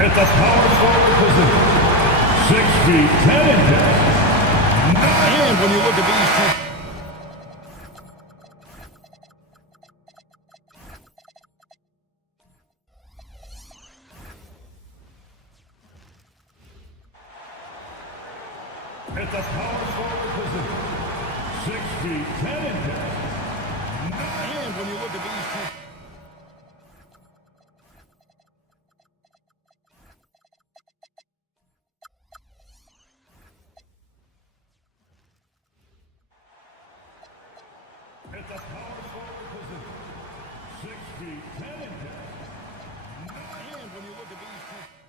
At the power forward position, 6 feet 10 inches. And when you look at these two... At the power forward position, 6 feet 10 inches. And when you look at these two... At the power forward position, 6 feet 10 inches. And when you look at these two...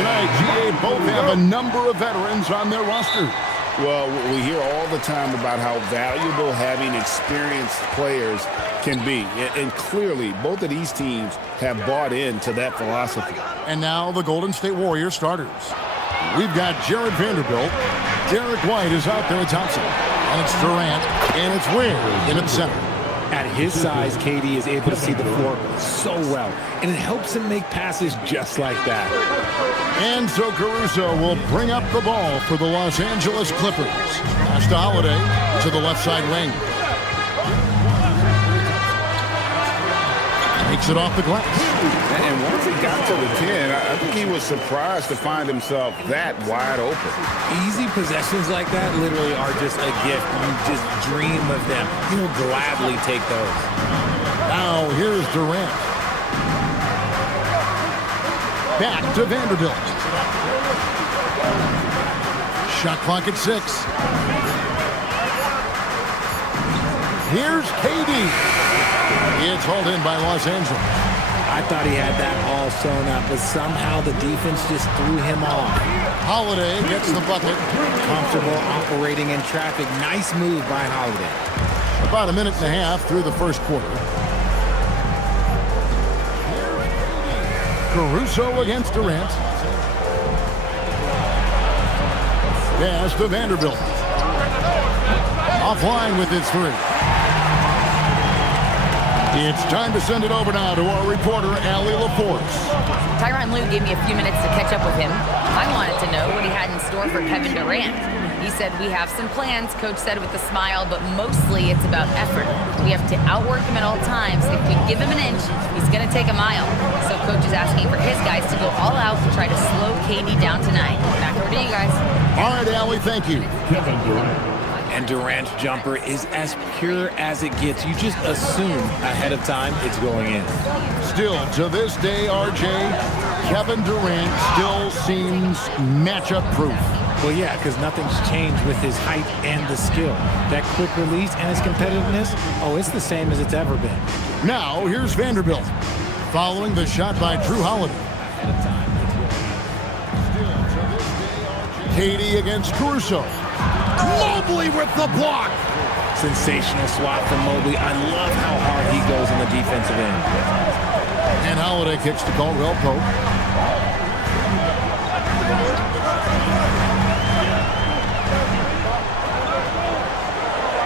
tonight, GA both have a number of veterans on their roster. Well, we hear all the time about how valuable having experienced players can be. And clearly, both of these teams have bought into that philosophy. And now the Golden State Warriors starters. We've got Jared Vanderbilt. Derek White is out there at Thompson. And it's Durant. And it's Ware in at center. At his size, KD is able to see the floor so well, and it helps him make passes just like that. And so Caruso will bring up the ball for the Los Angeles Clippers. Pass to Holiday to the left side wing. Takes it off the glass. And once he got to the 10, I think he was surprised to find himself that wide open. Easy possessions like that literally are just a gift. You just dream of them. You'll gladly take those. Now here's Durant. Back to Vanderbilt. Shot clock at 6. Here's KD. It's hauled in by Los Angeles. I thought he had that all sewn up, but somehow the defense just threw him off. Holiday gets the bucket. Comfortable operating in traffic. Nice move by Holiday. About a minute and a half through the first quarter. Caruso against Durant. Pass to Vanderbilt. Offline with his 3. It's time to send it over now to our reporter, Allie LaForce. Tyronn Lue gave me a few minutes to catch up with him. I wanted to know what he had in store for Kevin Durant. He said, we have some plans, Coach said with a smile, but mostly it's about effort. We have to outwork him at all times. If we give him an inch, he's going to take a mile. So Coach is asking for his guys to go all out to try to slow KD down tonight. Back over to you guys. All right, Allie, thank you. Kevin Durant. And Durant's jumper is as pure as it gets. You just assume ahead of time it's going in. Still, to this day, RJ, Kevin Durant still seems matchup proof. Well, yeah, because nothing's changed with his height and the skill. That quick release and his competitiveness, oh, it's the same as it's ever been. Now, here's Vanderbilt, following the shot by Drew Holiday. KD against Caruso. Mobley with the block. Sensational swat from Mobley. I love how hard he goes on the defensive end. And Holiday kicks to Caldwell Pope.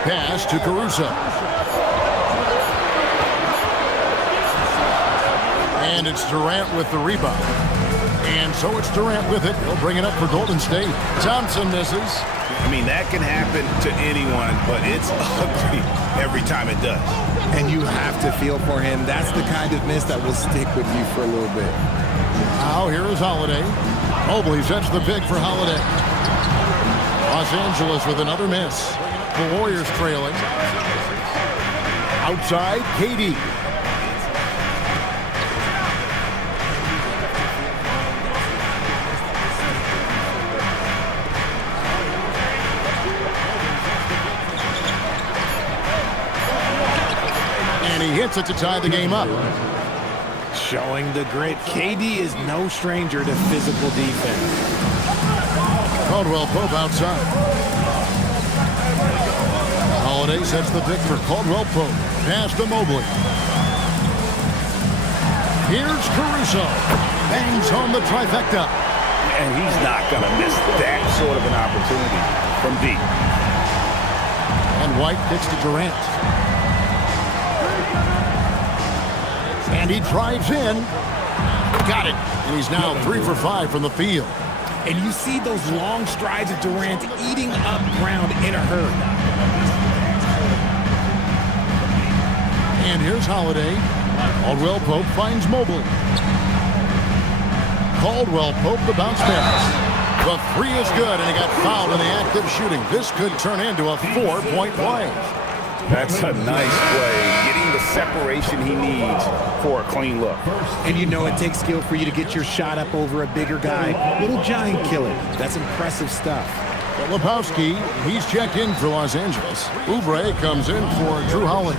Pass to Caruso. And it's Durant with the rebound. And so it's Durant with it. He'll bring it up for Golden State. Thompson misses. I mean, that can happen to anyone, but it's ugly every time it does. And you have to feel for him. That's the kind of miss that will stick with you for a little bit. Now here is Holiday. Mobley sets the pick for Holiday. Los Angeles with another miss. The Warriors trailing. Outside, KD. He hits it to tie the game up. Showing the grit. KD is no stranger to physical defense. Caldwell Pope outside. Holiday sets the pick for Caldwell Pope. Pass to Mobley. Here's Caruso. Bangs home the trifecta. And he's not going to miss that sort of an opportunity from deep. And White kicks to Durant. And he drives in. Got it. And he's now 3 for 5 from the field. And you see those long strides of Durant eating up ground in a hurry. And here's Holiday. Caldwell Pope finds Mobley. Caldwell Pope the bounce pass. The 3 is good, and he got fouled in the act of shooting. This could turn into a 4-point play. That's a nice play. Getting the separation he needs for a clean look. And you know it takes skill for you to get your shot up over a bigger guy. Little giant killer. That's impressive stuff. Lepowski, he's checked in for Los Angeles. Oubre comes in for Drew Holiday.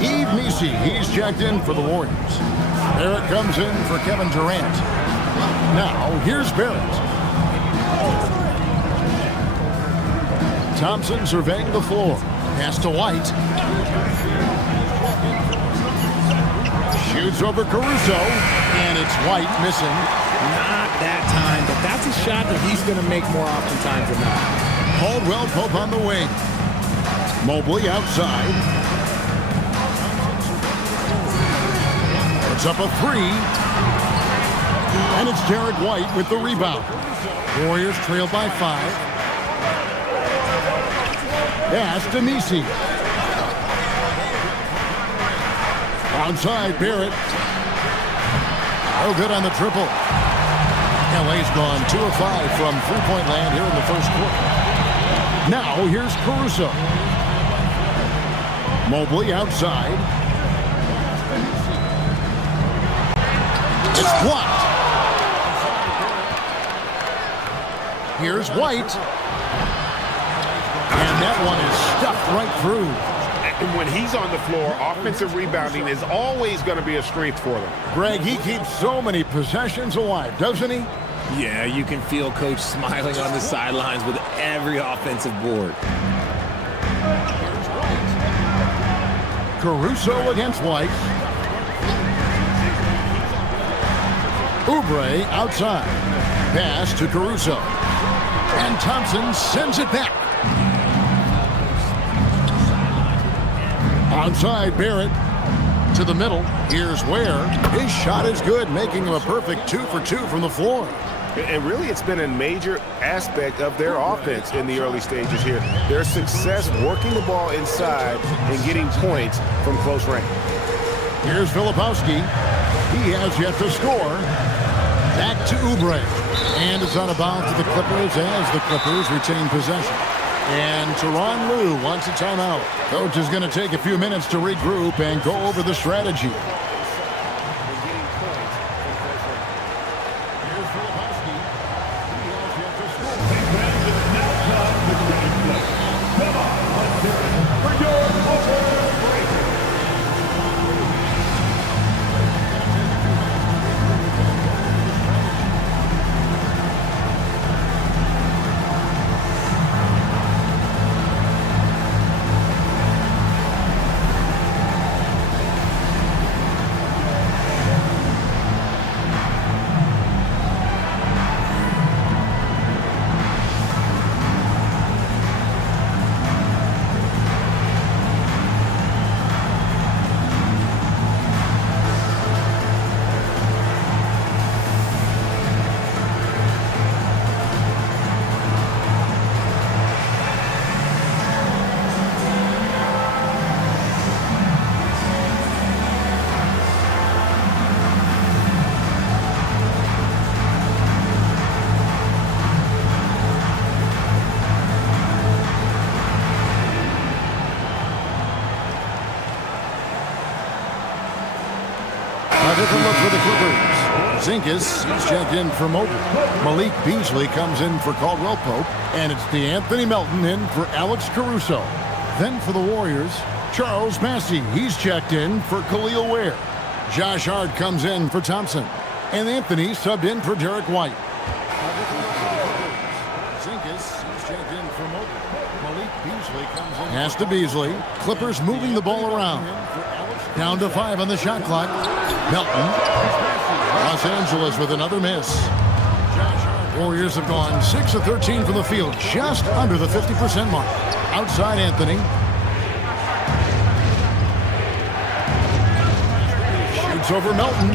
Yves Missi, he's checked in for the Warriors. Barrett comes in for Kevin Durant. Now, here's Barrett. Thompson surveying the floor. Pass to White. Shoots over Caruso. And it's White missing. Not that time, but that's a shot that he's going to make more oftentimes than not. Caldwell Pope on the wing. Mobley outside. It's up a three. And it's Derek White with the rebound. Warriors trail by 5. Pass to Nisi. Outside, Barrett. No good on the triple. LA's gone 2 of 5 from three-point land here in the first quarter. Now, here's Caruso. Mobley outside. It's blocked. Here's White. And that one is stuffed right through. And when he's on the floor, offensive rebounding is always going to be a strength for them. Greg, he keeps so many possessions alive, doesn't he? Yeah, you can feel Coach smiling on the sidelines with every offensive board. Caruso against White. Oubre outside. Pass to Caruso. And Thompson sends it back. Outside, Barrett to the middle. Here's Ware. His shot is good, making him a perfect 2 for 2 from the floor. And really, it's been a major aspect of their offense in the early stages here. Their success working the ball inside and getting points from close range. Here's Filipowski. He has yet to score. Back to Oubre. And it's out of bounds to the Clippers as the Clippers retain possession. And Tyronn Lue wants a timeout. Coach is going to take a few minutes to regroup and go over the strategy. A different look for the Clippers. Zinkas, he's checked in for Mobley. Malik Beasley comes in for Caldwell Pope. And it's DeAnthony Melton in for Alex Caruso. Then for the Warriors, Charles Massey. He's checked in for Khalil Ware. Josh Hart comes in for Thompson. And Anthony subbed in for Derek White. Zinkas, he's checked in for Mobley. Malik Beasley comes in. Pass to Beasley. Clippers moving the ball around. Down to 5 on the shot clock. Melton. Los Angeles with another miss. Warriors have gone 6 of 13 from the field, just under the 50% mark. Outside Anthony. Shoots over Melton.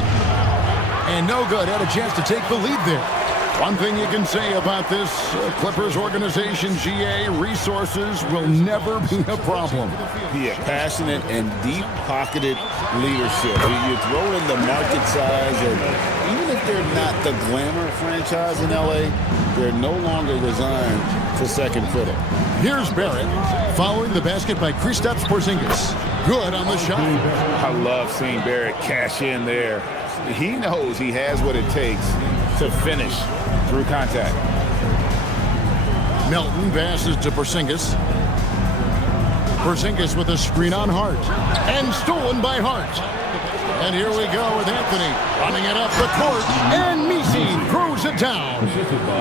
And no good. Had a chance to take the lead there. One thing you can say about this Clippers organization, GA, resources will never be a problem. Yeah, passionate and deep-pocketed leadership. You throw in the market size, and even if they're not the glamour franchise in LA, they're no longer resigned to second fiddle. Here's Barrett, following the basket by Kristaps Porzingis. Good on the shot. I love seeing Barrett cash in there. He knows he has what it takes to finish through contact. Melton passes to Porzingis. Porzingis with a screen on Hart. And stolen by Hart. And here we go with Anthony running it up the court. And Nisi Beasley throws it down.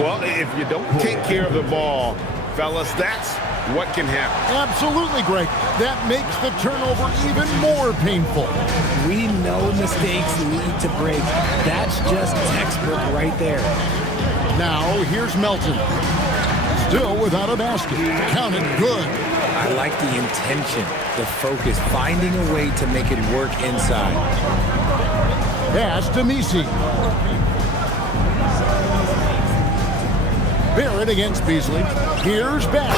Well, if you don't take care of the ball, fellas, that's what can happen. Absolutely, Greg. That makes the turnover even more painful. We know mistakes lead to breaks. That's just textbook right there. Now, here's Melton. Still without a basket. Counted good. I like the intention, the focus, finding a way to make it work inside. Pass to Misi. Barrett against Beasley. Here's Bass.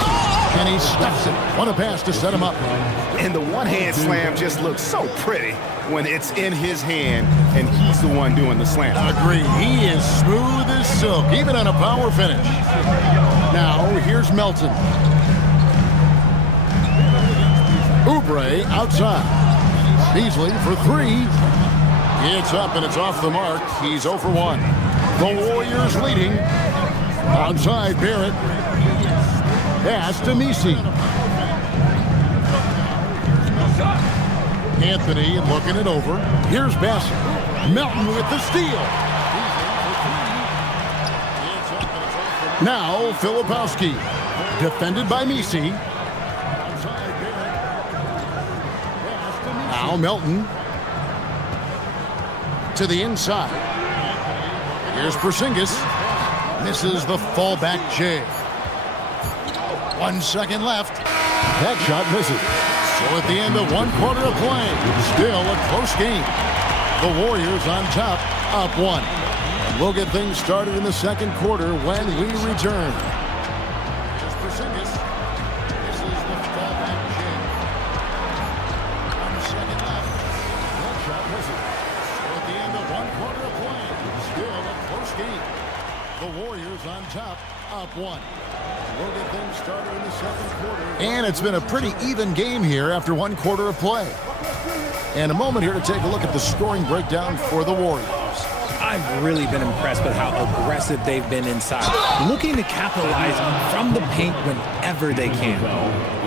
And he stuffs it. What a pass to set him up. And the one-hand slam just looks so pretty when it's in his hand and he's the one doing the slam. Agreed. He is smooth as silk, even on a power finish. Now, here's Melton. Oubre outside. Beasley for three. It's up and it's off the mark. He's 0 for 1. The Warriors leading. Outside Barrett. Pass to Misi. Anthony looking it over. Here's Bassett. Melton with the steal. Now Filipowski. Defended by Misi. Now Melton. To the inside. Here's Porzingis. Misses the fallback J. 1 second left. That shot misses. So at the end of 1 quarter of play, still a close game. The Warriors on top, up 1. And we'll get things started in the second quarter when we return. Here's Porzingis. Misses the fallback J. 1 second left. That shot misses. So at the end of 1 quarter of play, still a close game. The Warriors on top, up 1. We'll get things started in the second quarter. And it's been a pretty even game here after 1 quarter of play. And a moment here to take a look at the scoring breakdown for the Warriors. I've really been impressed with how aggressive they've been inside, looking to capitalize from the paint whenever they can.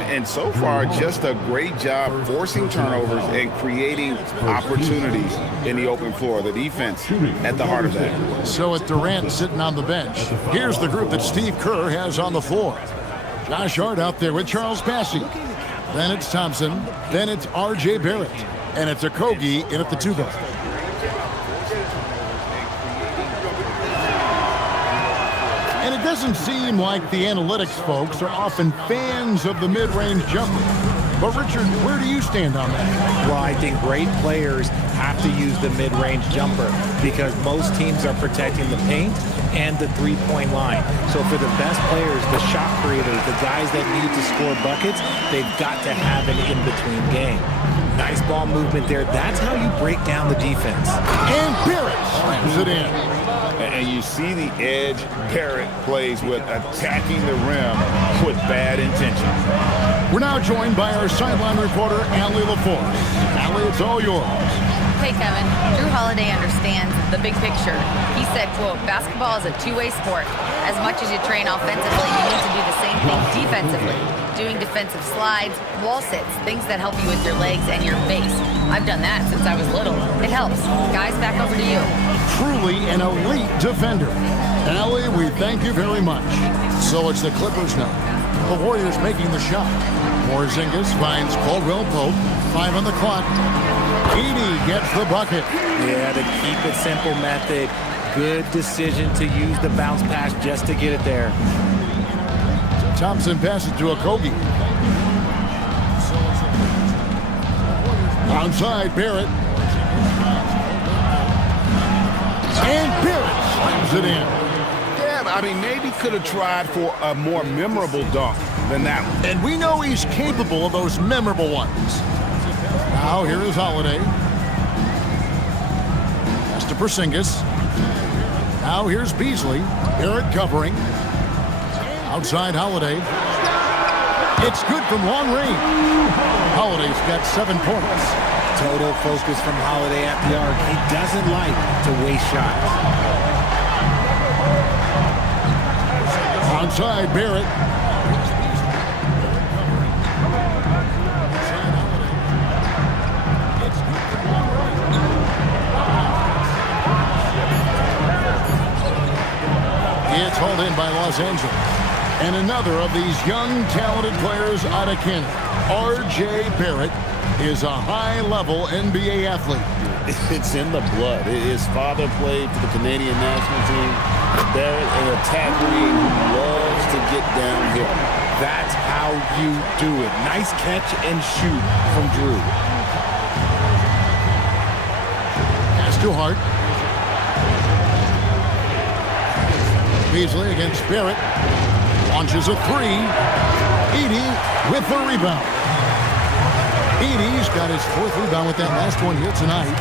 And so far, just a great job forcing turnovers and creating opportunities in the open floor. The defense at the heart of that. So with Durant sitting on the bench, here's the group that Steve Kerr has on the floor. Josh Hart out there with Charles Passy. Then it's Thompson. Then it's R.J. Barrett. And it's Okogie in at the 2 guard. And it doesn't seem like the analytics folks are often fans of the mid-range jumper. But, Richard, where do you stand on that? Well, I think great players have to use the mid-range jumper because most teams are protecting the paint and the three-point line. So for the best players, the shot creators, the guys that need to score buckets, they've got to have an in-between game. Nice ball movement there. That's how you break down the defense. And Barrett slams it in. And you see the edge Barrett plays with, attacking the rim with bad intention. We're now joined by our sideline reporter, Allie LaForce. Allie, it's all yours. Hey, Kevin. Drew Holiday understands the big picture. He said, quote, basketball is a two-way sport. As much as you train offensively, you need to do the same thing defensively. Doing defensive slides, wall sits, things that help you with your legs and your base. I've done that since I was little. It helps. Guys, back over to you. Truly an elite defender. Allie, we thank you very much. So it's the Clippers now. The Warriors making the shot. Porzingis finds Caldwell Pope. 5 on the clock. Edey gets the bucket. Yeah, the keep it simple method. Good decision to use the bounce pass just to get it there. Thompson passes to Okogie. Outside Barrett. And Barrett slams it in. Yeah, I mean, maybe could have tried for a more memorable dunk than that one. And we know he's capable of those memorable ones. Now here is Holiday. Pass to Porzingis. Now here's Beasley. Barrett covering. Outside Holiday. It's good from long range. Holiday's got 7 points. Total focus from Holiday at the arc. He doesn't like to waste shots. Outside Barrett. Los Angeles. And another of these young, talented players out of Canada, R.J. Barrett, is a high-level NBA athlete. It's in the blood. His father played for the Canadian national team. Barrett, an attacker who loves to get downhill. That's how you do it. Nice catch and shoot from Drew. Pass to Hart. Beasley against Barrett. Launches a three. Edey with the rebound. Edey's got his 4th rebound with that last one here tonight.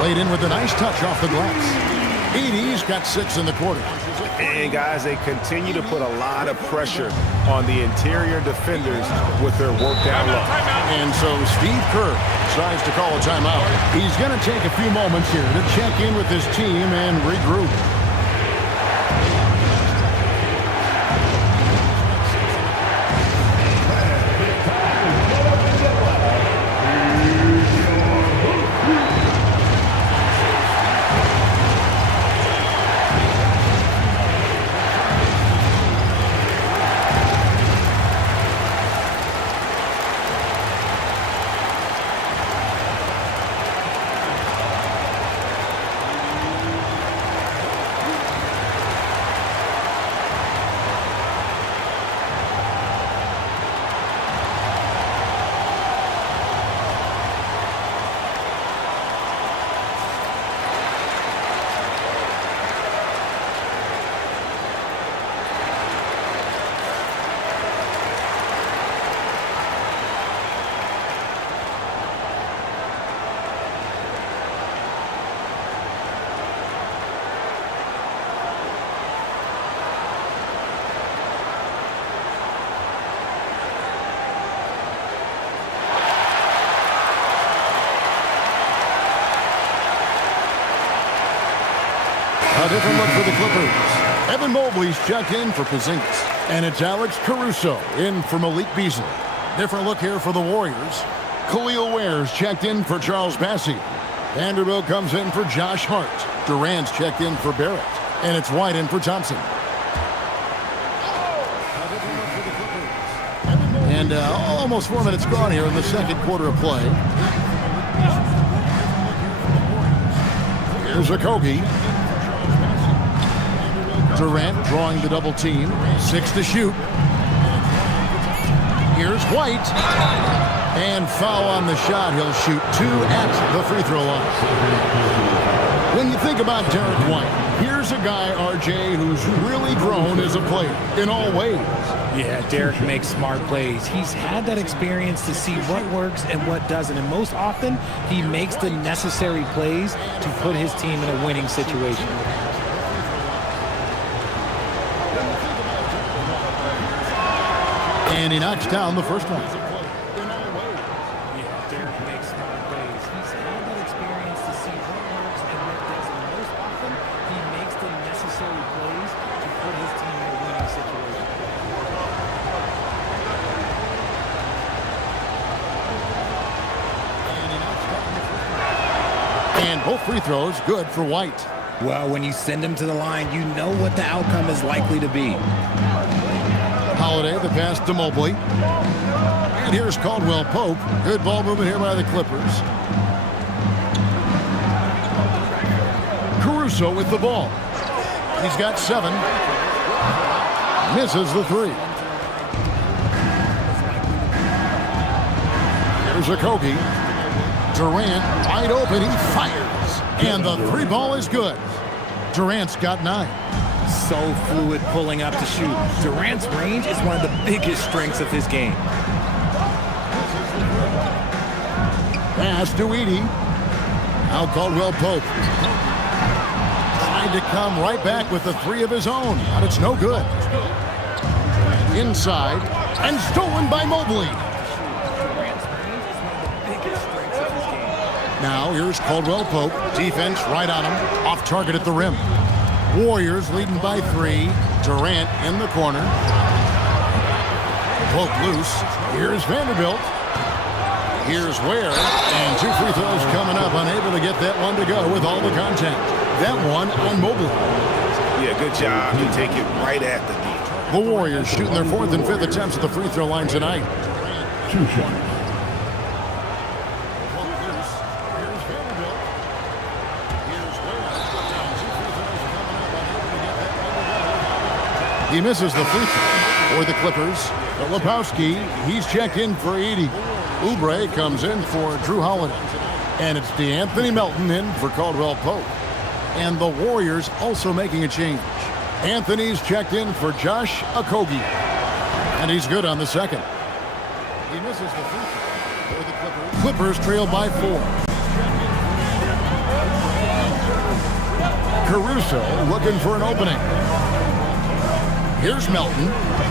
Played in with a nice touch off the glass. Edey's got 6 in the quarter. And guys, they continue to put a lot of pressure on the interior defenders with their work down low. And so Steve Kerr decides to call a timeout. He's going to take a few moments here to check in with his team and regroup. A different look for the Clippers. Evan Mobley's checked in for Porzingis. And it's Alex Caruso in for Malik Beasley. Different look here for the Warriors. Khalil Ware's checked in for Charles Bassey. Vanderbilt comes in for Josh Hart. Durant's checked in for Barrett. And it's White in for Thompson. And almost 4 minutes gone here in the second quarter of play. Here's Okogie. Durant drawing the double team. 6 to shoot. Here's White. And foul on the shot. He'll shoot 2 at the free throw line. When you think about Derek White, here's a guy, RJ, who's really grown as a player in all ways. Yeah, Derek makes smart plays. He's had that experience to see what works and what doesn't. And most often, he makes the necessary plays to put his team in a winning situation. And he knocks down the first one. Yeah, Derek makes smart plays. He's had that experience to see what works and what doesn't. And most often, he makes the necessary plays to put his team in a winning situation. And both free throws good for White. Well, when you send him to the line, you know what the outcome is likely to be. Holiday, the pass to Mobley. And here's Caldwell Pope. Good ball movement here by the Clippers. Caruso with the ball. He's got 7. Misses the 3. Here's Okogie. Durant wide open. He fires. And the 3 ball is good. Durant's got 9. So fluid pulling up to shoot. Durant's range is one of the biggest strengths of his game. Pass to Edey. Now Caldwell Pope. Trying to come right back with the 3 of his own, but it's no good. Inside, and stolen by Mobley. Durant's range is one of the biggest strengths of his game. Now here's Caldwell Pope. Defense right on him. Off target at the rim. Warriors leading by 3. Durant in the corner. Pope loose. Here's Vanderbilt. Here's Ware, and 2 free throws coming up. Unable to get that one to go with all the contact. That one on Mobley. Yeah, good job to take it right at the D. The Warriors shooting their 4th and 5th attempts at the free throw line tonight. 2 shots. He misses the free throw for the Clippers. But Lepowski, he's checked in for 80. Oubre comes in for Drew Holiday. And it's DeAnthony Melton in for Caldwell Pope. And the Warriors also making a change. Anthony's checked in for Josh Okogie. And he's good on the second. He misses the free throw for the Clippers. Clippers trail by 4. Caruso looking for an opening. Here's Melton.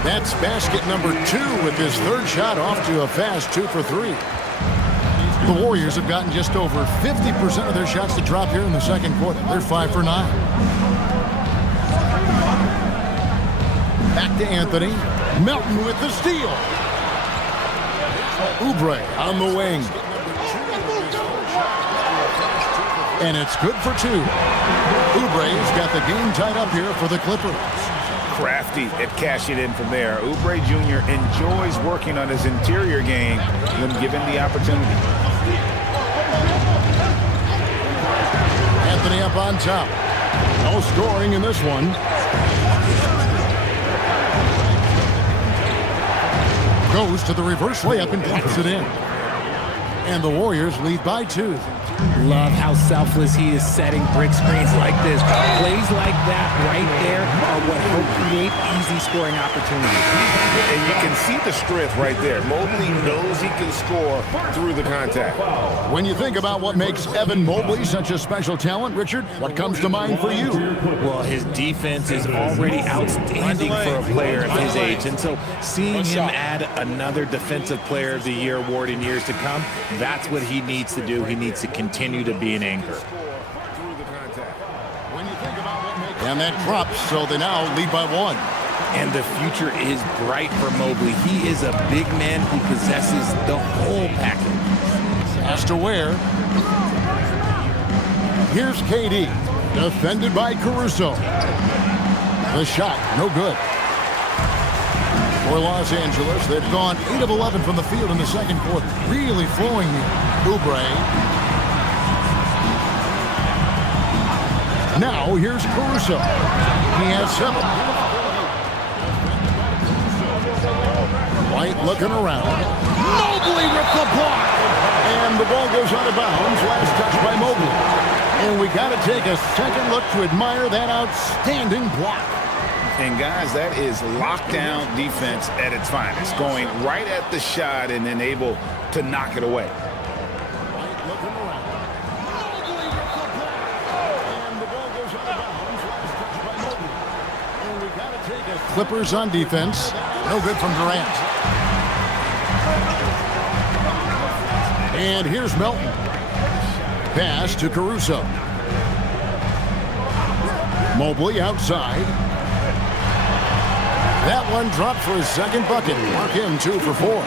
That's basket number 2 with his 3rd shot off to a fast 2 for 3. The Warriors have gotten just over 50% of their shots to drop here in the second quarter. They're 5 for 9. Back to Anthony. Melton with the steal. Oubre on the wing. And it's good for 2. Oubre's got the game tied up here for the Clippers. Crafty at cashing in from there. Oubre Jr. enjoys working on his interior game when given the opportunity. Anthony up on top. No scoring in this one. Goes to the reverse layup and puts it in. And the Warriors lead by 2. Love how selfless he is setting brick screens like this. Plays like that right there are what help create easy scoring opportunities. And you can see the strength right there. Mobley knows he can score through the contact. When you think about what makes Evan Mobley such a special talent, Richard, what comes to mind for you? Well, his defense is already outstanding for a player of his age. And so seeing him add another Defensive Player of the Year award in years to come, that's what he needs to do. He needs to continue to be an anchor. And that drops, so they now lead by 1. And the future is bright for Mobley. He is a big man who possesses the whole package. Has to Ware. Here's KD, defended by Caruso. The shot, no good. For Los Angeles, they've gone 8 of 11 from the field in the second quarter. Really flowing here. Oubre. Now here's Caruso. He has 7. White looking around. Mobley with the block. And the ball goes out of bounds. Last touch by Mobley. And we got to take a second look to admire that outstanding block. And guys, that is lockdown defense at its finest. Going right at the shot and then able to knock it away. Clippers on defense. No good from Durant. And here's Melton. Pass to Caruso. Mobley outside. That one dropped for his second bucket. Mark him 2 for 4.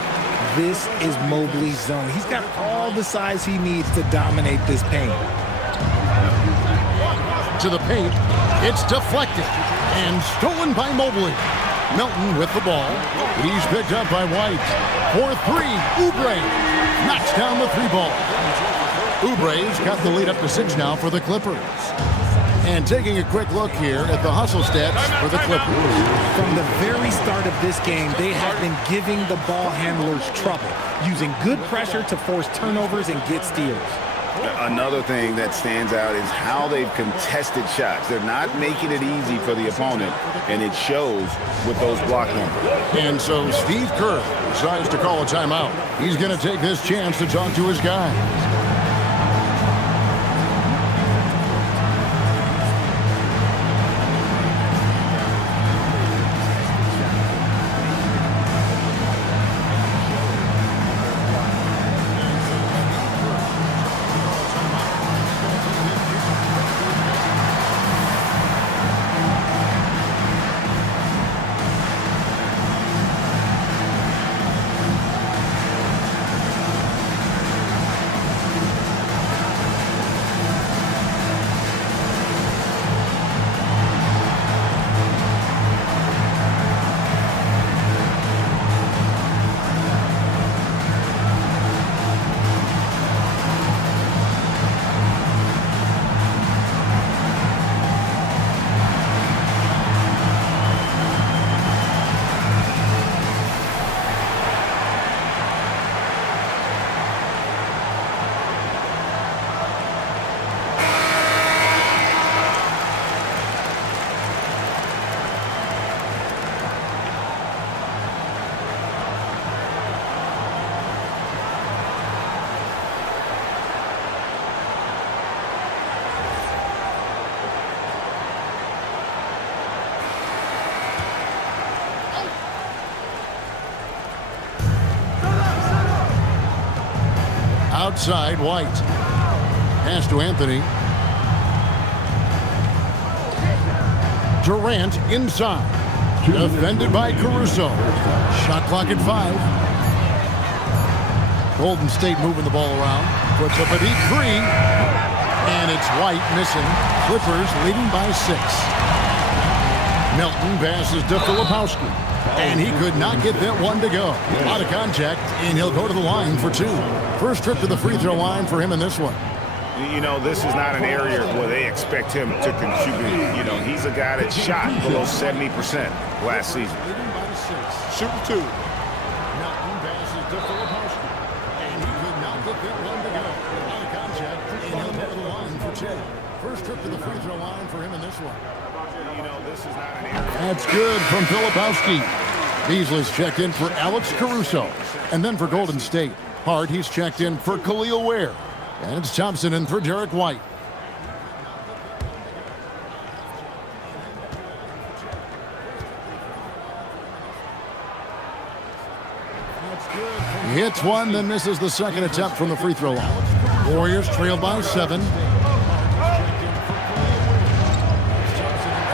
This is Mobley's zone. He's got all the size he needs to dominate this paint. To the paint. It's deflected and stolen by Mobley. Melton with the ball. He's picked up by White. For 3, Oubre knocks down the 3-ball. Oubre's got the lead up to 6 now for the Clippers. And taking a quick look here at the hustle stats for the Clippers. From the very start of this game, they have been giving the ball handlers trouble, using good pressure to force turnovers and get steals. Another thing that stands out is how they've contested shots. They're not making it easy for the opponent, and it shows with those block numbers. And so Steve Kerr decides to call a timeout. He's going to take this chance to talk to his guys. Outside, White. Pass to Anthony. Durant inside. Defended by Caruso. Shot clock at 5. Golden State moving the ball around. Puts up a deep 3. And it's White missing. Clippers leading by 6. Melton passes to Filipowski. And he could not get that one to go. A lot of contact, and he'll go to the line for 2. First trip to the free throw line for him in this one. You know, this is not an area where they expect him to contribute. You know, he's a guy that shot below 70% last season. Shooting 2. Melton passes to Filipowski. And he could not get that one to go. A lot of contact, and he'll go to the line for 2. First trip to the free throw line for him in this one. You know, this is not an area. That's good from Filipowski. Beasley's checked in for Alex Caruso. And then for Golden State, Hart, he's checked in for Khalil Ware. And it's Thompson in for Derek White. He hits one, then misses the second attempt from the free throw line. Warriors trail by 7.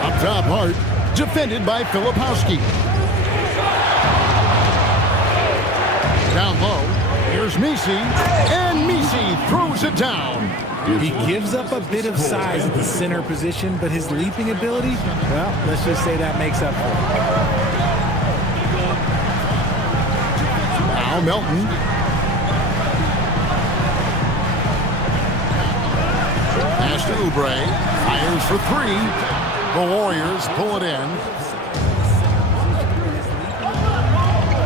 Up top, Hart, defended by Filipowski. Down low, here's Messi, and Messi throws it down. He gives up a bit of size at the center position, but his leaping ability, well, let's just say that makes up for it. Now Melton. Pass to Oubre. Fires for 3. The Warriors pull it in.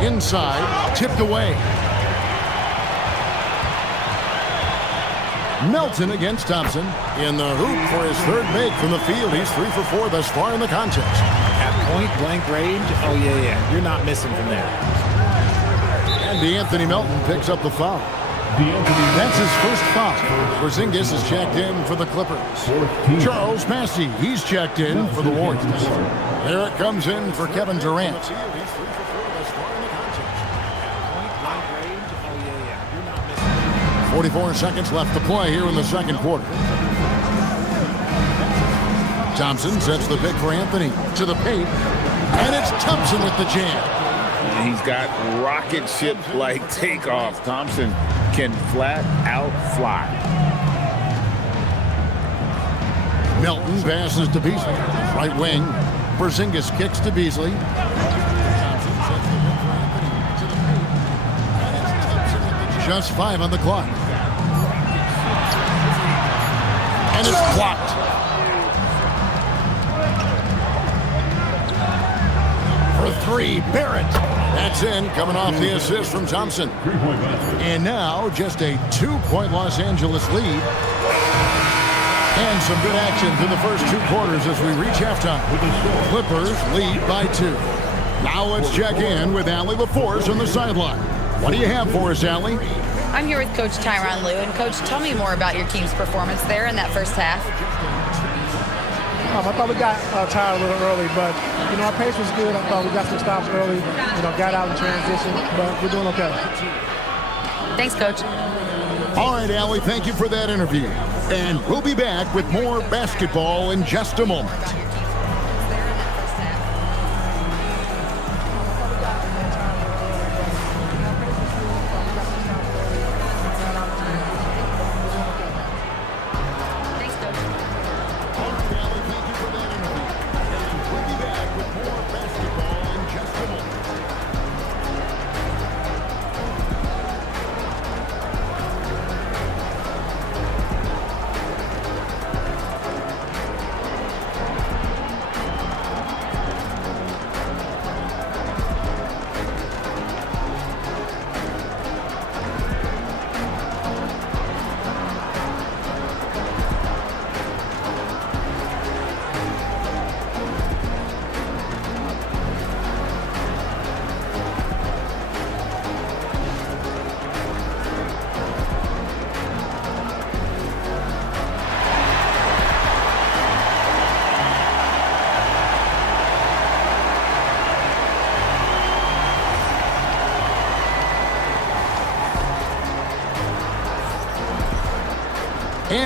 Inside, tipped away. Melton against Thompson. In the hoop for his third make from the field. He's 3 for 4 thus far in the contest. At point-blank range, oh, yeah. You're not missing from there. And DeAnthony Melton picks up the foul. That's his first foul. Porzingis is checked in for the Clippers. Charles Massey, he's checked in for the Warriors. There it comes in for Kevin Durant. 44 seconds left to play here in the second quarter. Thompson sets the pick for Anthony to the paint. And it's Thompson with the jam. And he's got rocket ship-like takeoff. Thompson can flat out fly. Melton passes to Beasley. Right wing. Porzingis kicks to Beasley. Just 5 on the clock. And it's blocked. For 3, Barrett. That's in, coming off the assist from Thompson. And now, just a 2-point Los Angeles lead. And some good action through the first 2 quarters as we reach halftime. Clippers lead by 2. Now let's check in with Allie LaForce on the sideline. What do you have for us, Allie? I'm here with Coach Tyronn Lue. And, Coach, tell me more about your team's performance there in that first half. I thought we got tired a little early, but, our pace was good. I thought we got some stops early, got out in transition, but we're doing okay. Thanks, Coach. All right, Allie, thank you for that interview. And we'll be back with more basketball in just a moment.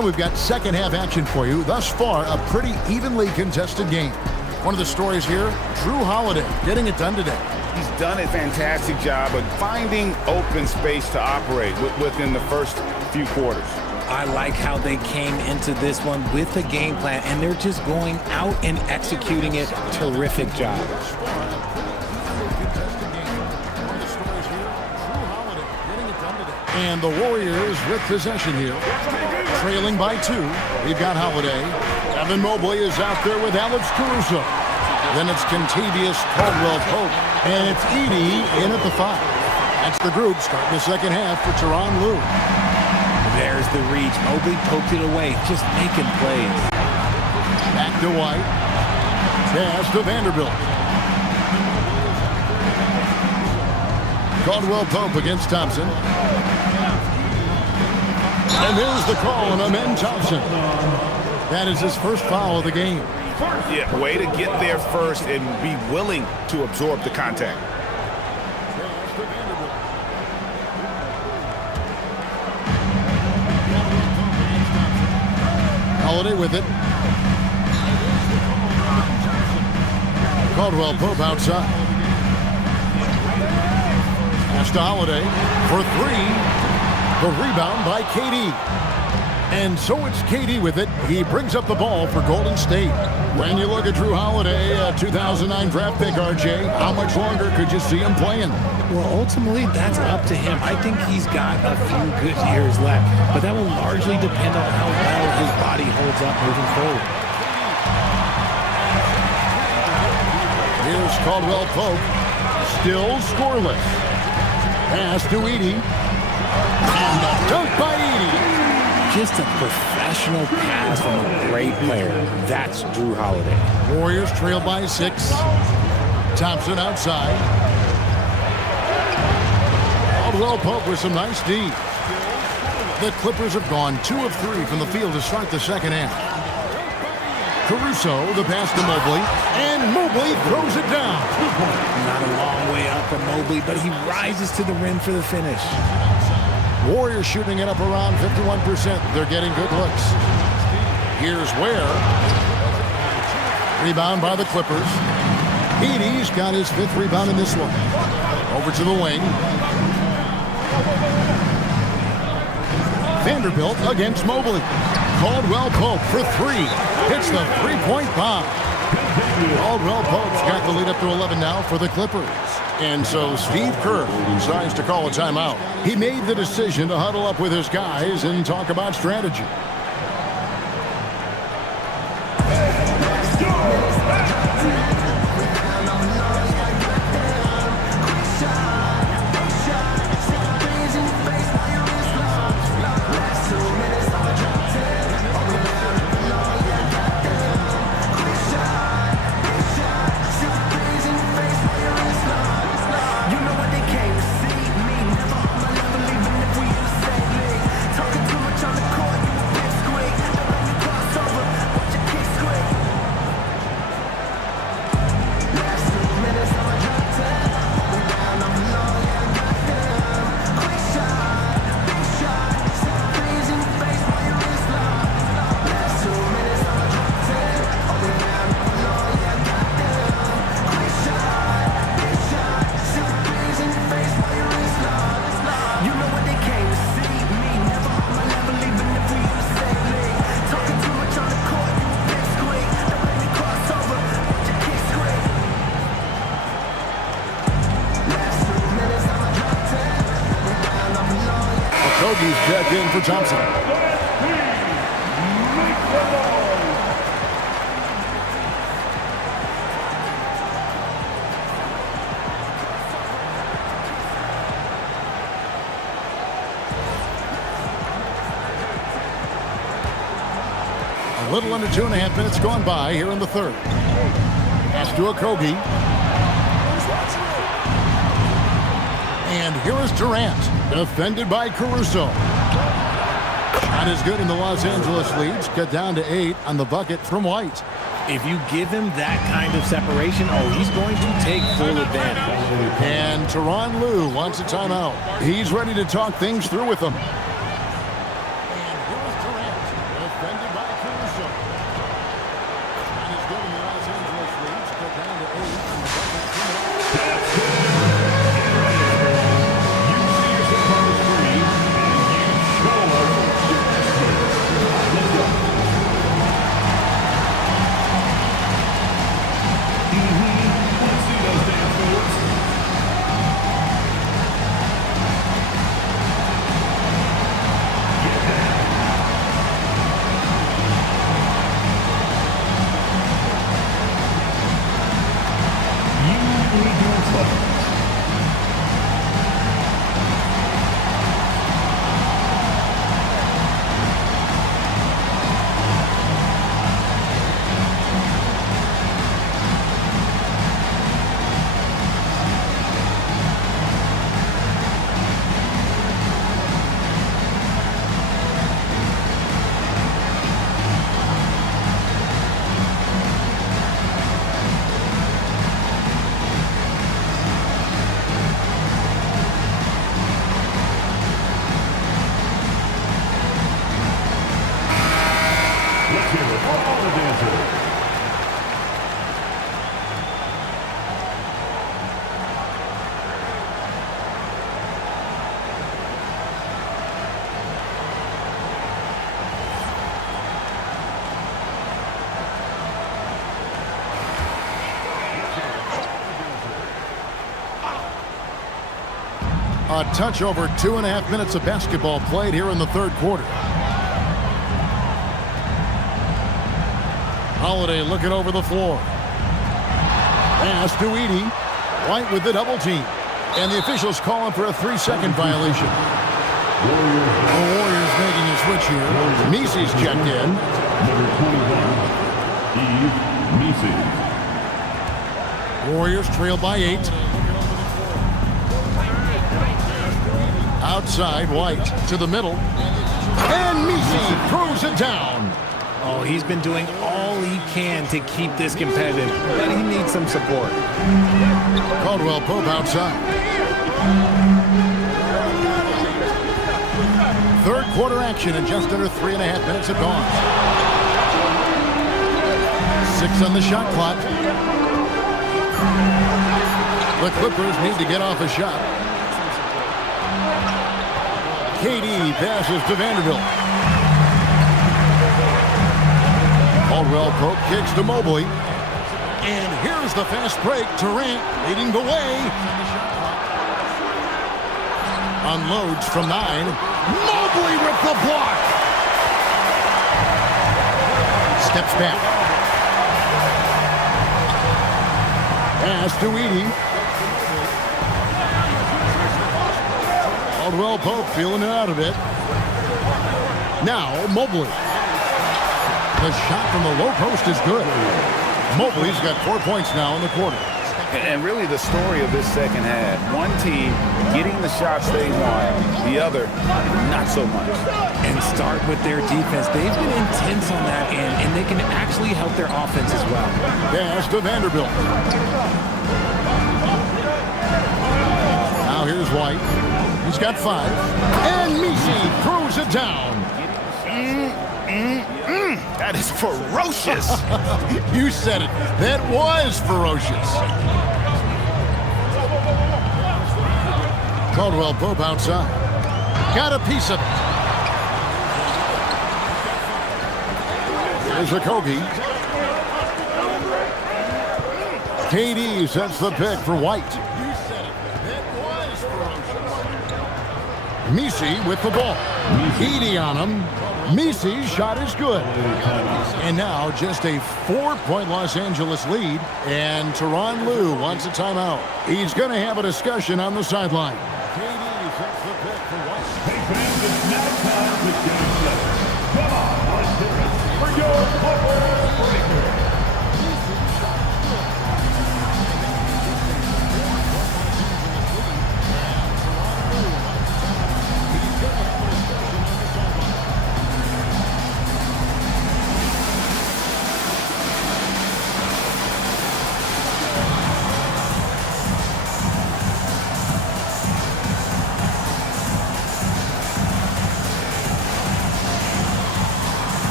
And we've got second half action for you. Thus far, a pretty evenly contested game. One of the stories here, Drew Holiday getting it done today. He's done a fantastic job of finding open space to operate within the first few quarters. I like how they came into this one with a game plan, and they're just going out and executing it. Terrific job. And the Warriors with possession here. Trailing by 2. We've got Holiday. Evan Mobley is out there with Alex Caruso. Then it's Kentavious Caldwell-Pope. And it's Edey in at the 5. That's the group starting the second half for Tyronn Lue. There's the reach. Mobley poked it away, just making plays. Back to White. Pass to Vanderbilt. Caldwell-Pope against Thompson. And there's the call on Amen Thompson. That is his first foul of the game. Yeah, way to get there first and be willing to absorb the contact. Holiday with it. Caldwell-Pope outside. Pass to Holiday for 3. The rebound by KD. And so it's KD with it. He brings up the ball for Golden State. When you look at Drew Holiday, a 2009 draft pick, RJ, how much longer could you see him playing? Well, ultimately, that's up to him. I think he's got a few good years left, but that will largely depend on how well his body holds up moving forward. Here's Caldwell-Pope, still scoreless. Pass to Edey. And a dunk by Edey. Just a professional pass from a great player. That's Drew Holiday. Warriors trail by 6. Thompson outside. Caldwell-Pope with some nice D. The Clippers have gone 2 of 3 from the field to start the second half. Caruso, the pass to Mobley, and Mobley throws it down. Not a long way up from Mobley, but he rises to the rim for the finish. Warriors shooting it up around 51%. They're getting good looks. Here's Ware. Rebound by the Clippers. Edey's got his 5th rebound in this one. Over to the wing. Vanderbilt against Mobley. Caldwell-Pope for 3. Hits the 3-point bomb. Caldwell-Pope's got the lead up to 11 now for the Clippers. And so Steve Kerr decides to call a timeout. He made the decision to huddle up with his guys and talk about strategy. He's checked in for Thompson. A little under 2.5 minutes gone by here in the third. Pass to Okogie. And here is Durant, defended by Caruso. Not as good in the Los Angeles leads. Cut down to 8 on the bucket from White. If you give him that kind of separation, he's going to take full advantage. And Tyronn Lue wants a timeout. He's ready to talk things through with them. And here is Durant, A touch over 2.5 minutes of basketball played here in the third quarter. Holiday looking over the floor. Pass to Edey. White with the double team. And the officials calling for a 3-second violation. The Warriors making a switch here. Meese's checked in. Number 21, Eve Meese. Warriors trail by 8. Outside, White to the middle. And Meese throws it down. Oh, he's been doing all he can to keep this competitive, but he needs some support. Caldwell Pope outside. Third quarter action in just under 3.5 minutes have gone. 6 on the shot clock. The Clippers need to get off a shot. KD passes to Vanderbilt. Caldwell Pope kicks to Mobley. And here's the fast break. Durant leading the way. Unloads from 9. Mobley with the block. Steps back. Pass to Edey. Caldwell Pope feeling it out a bit. Now Mobley. The shot from the low post is good. Mobley's got 4 points now in the quarter. And really the story of this second half, one team getting the shots they want, the other not so much. And start with their defense. They've been intense on that end, and they can actually help their offense as well. Pass to Vanderbilt. Now here's White. He's got 5. And Meese throws it down. That is ferocious. You said it. That was ferocious. Caldwell Pope outside. Got a piece of it. There's a Kogi. KD sets the pick for White. You said it. That was ferocious. Meese with the ball. Edey on him. Meese's shot is good. And now just a 4-point Los Angeles lead. And Tyronn Lue wants a timeout. He's going to have a discussion on the sideline. KD sets the pick for White. Hey fans, it's now time to get set. Come on, let's hear it for your Butler Breaker.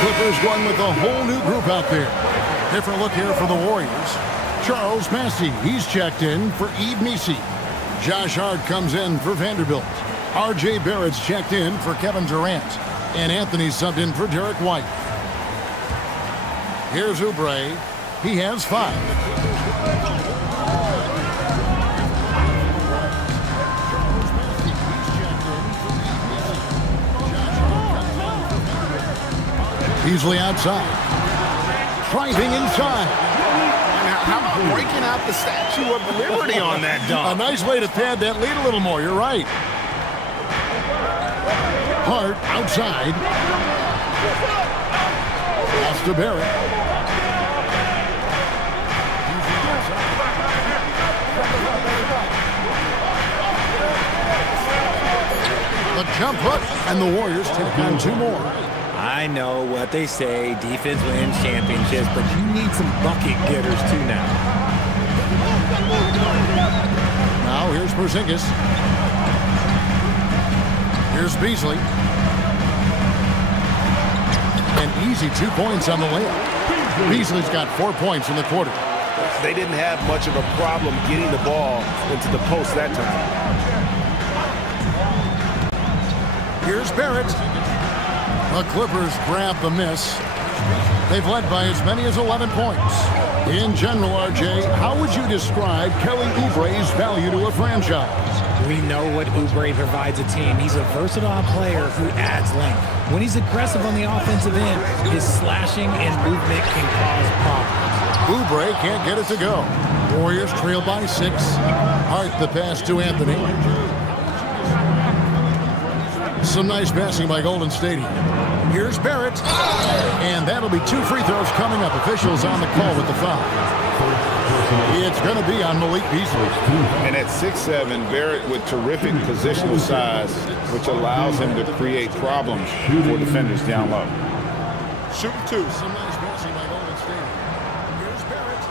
Clippers going with a whole new group out there. Different look here for the Warriors. Charles Massey, he's checked in for Yves Meese. Josh Hart comes in for Vanderbilt. R.J. Barrett's checked in for Kevin Durant. And Anthony subbed in for Derek White. Here's Oubre. He has 5. Beasley outside. Driving inside. How about breaking out the Statue of Liberty on that dunk? A nice way to pad that lead a little more. You're right. Hart outside. Pass to Barrett. The jump hook, and the Warriors take on 2 more. I know what they say, defense wins championships, but you need some bucket getters too now. Now here's Porzingis. Here's Beasley. An easy 2 points on the layup. Beasley's got 4 points in the quarter. They didn't have much of a problem getting the ball into the post that time. Here's Barrett. The Clippers grab the miss. They've led by as many as 11 points. In general, RJ, how would you describe Kelly Oubre's value to a franchise? We know what Oubre provides a team. He's a versatile player who adds length. When he's aggressive on the offensive end, his slashing and movement can cause problems. Oubre can't get it to go. Warriors trail by 6. Hart the pass to Anthony. Some nice passing by Golden State. Here's Barrett. And that'll be 2 free throws coming up. Officials on the call with the foul. It's going to be on Malik Beasley. And at 6'7", Barrett with terrific positional size, which allows him to create problems for defenders down low. Shooting 2. Some nice passing by Golden State. Here's Barrett.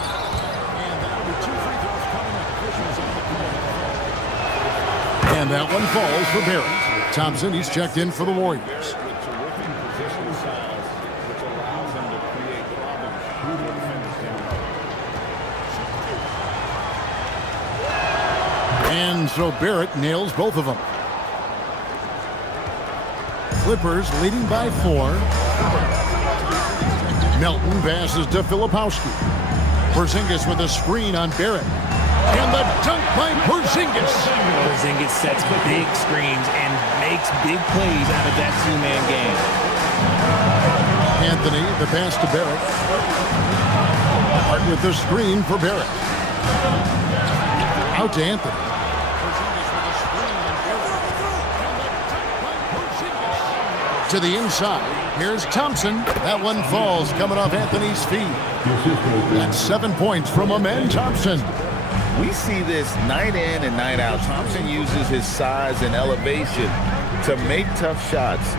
And that'll be 2 free throws coming up. Officials on the call. And that one falls for Barrett. Thompson, he's checked in for the Warriors. And so Barrett nails both of them. Clippers leading by 4. Melton passes to Filipowski. Porzingis with a screen on Barrett. And the dunk by Porzingis. Porzingis sets big screens and makes big plays out of that two-man game. Anthony, the pass to Barrett. Hart with the screen for Barrett. Out to Anthony. To the inside. Here's Thompson. That one falls coming off Anthony's feet. That's 7 points from Amen Thompson. We see this night in and night out. Thompson uses his size and elevation to make tough shots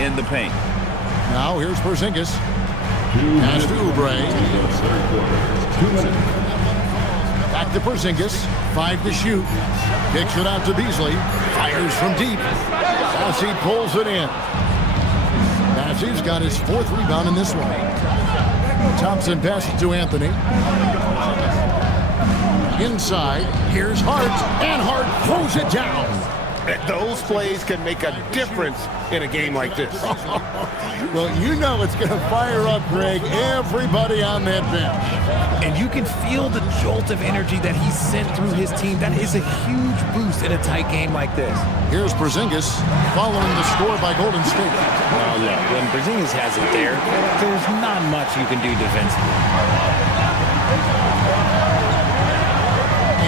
in the paint. Now here's Porzingis. Pass to Oubre. Back to Porzingis. 5 to shoot. Kicks it out to Beasley. Fires from deep. As he pulls it in. He's got his 4th rebound in this one. Thompson passes to Anthony. Inside, here's Hart, and Hart throws it down. Those plays can make a difference in a game like this. Well, you know it's going to fire up, Greg, everybody on that bench. And you can feel the jolt of energy that he sent through his team. That is a huge boost in a tight game like this. Here's Porzingis following the score by Golden State. Well, look, when Porzingis has it there, there's not much you can do defensively.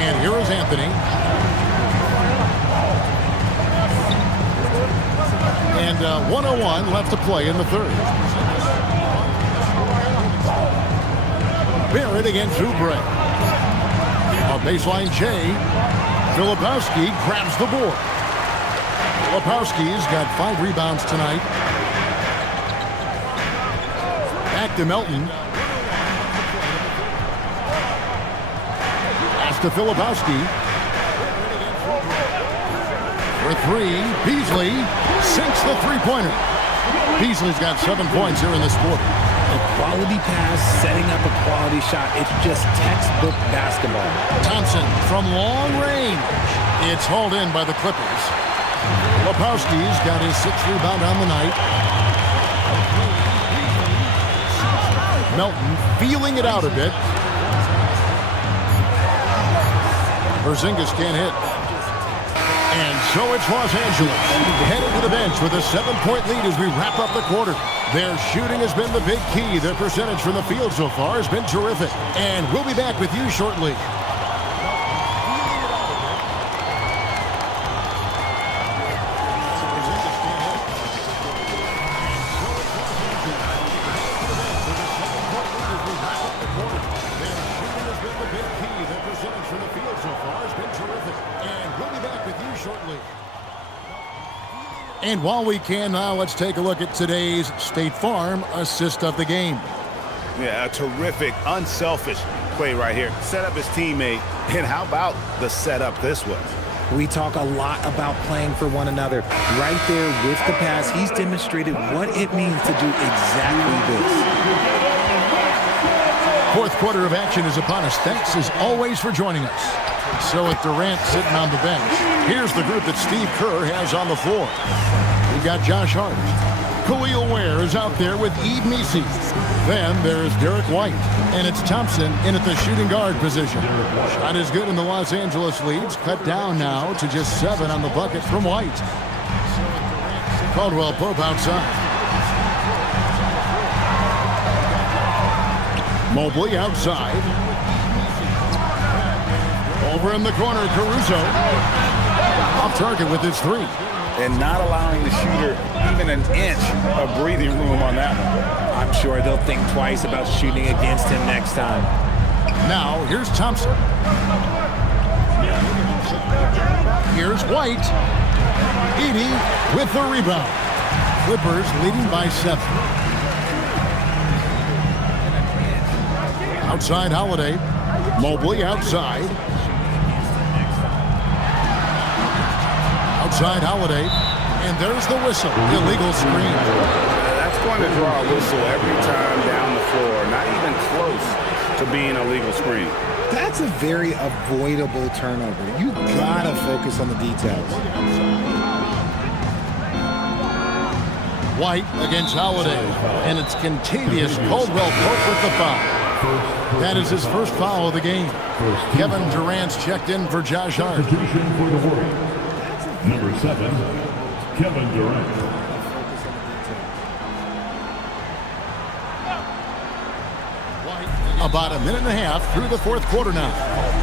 And here is Anthony. And 1:01 left to play in the 3rd. Barrett against Oubre. A baseline J. Filipowski grabs the board. Filipowski's got 5 rebounds tonight. Back to Melton. Pass to Filipowski. For 3, Beasley sinks the 3-pointer. Beasley's got 7 points here in this quarter. A quality pass, setting up a quality shot. It's just textbook basketball. Thompson from long range. It's hauled in by the Clippers. Lepowski's got his 6th rebound on the night. Melton feeling it out a bit. Porzingis can't hit. And so it's Los Angeles headed to the bench with a 7-point lead as we wrap up the quarter. Their shooting has been the big key. Their percentage from the field so far has been terrific. And we'll be back with you shortly. And while we can now, let's take a look at today's State Farm assist of the game. Yeah, a terrific, unselfish play right here. Set up his teammate. And how about the setup this was? We talk a lot about playing for one another. Right there with the pass, he's demonstrated what it means to do exactly this. Fourth quarter of action is upon us. Thanks as always for joining us. So with Durant sitting on the bench, here's the group that Steve Kerr has on the floor. We've got Josh Hart. Khalil Ware is out there with Eve Meese. Then there's Derek White. And it's Thompson in at the shooting guard position. Shot is good in the Los Angeles leads. Cut down now to just 7 on the bucket from White. Caldwell Pope outside. Mobley outside. Over in the corner, Caruso. Off target with his 3. And not allowing the shooter even an inch of breathing room on that one. I'm sure they'll think twice about shooting against him next time. Now, here's Thompson. Here's White. Edey with the rebound. Clippers leading by 7. Outside Holiday. Mobley outside. Outside Holiday. And there's the whistle. Illegal screen. That's going to draw a whistle every time down the floor. Not even close to being a legal screen. That's a very avoidable turnover. You gotta focus on the details. White against Holiday. And it's Contavious Caldwell Pope with the foul. That is his first foul of the game. Kevin Durant's checked in for Josh Hart. Substitution for the Warriors. Number 7, Kevin Durant. About a minute and a half through the fourth quarter now.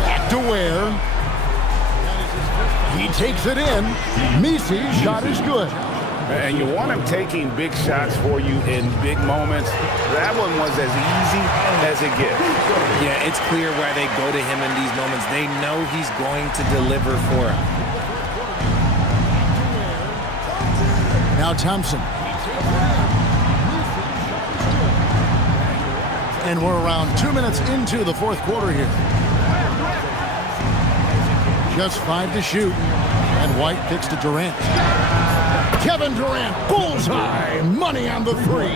Back to Ware. He takes it in. Meese's shot is good. And you want him taking big shots for you in big moments. That one was as easy as it gets. Yeah, it's clear why they go to him in these moments. They know he's going to deliver for them. Now Thompson. And we're around 2 minutes into the fourth quarter here. Just 5 to shoot. And White kicks to Durant. Kevin Durant, bullseye, money on the 3.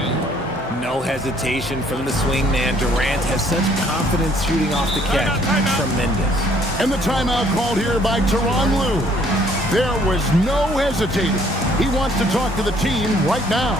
No hesitation from the swing man. Durant has such confidence shooting off the catch. Tremendous. And the timeout called here by Tyronn Lue. There was no hesitating. He wants to talk to the team right now.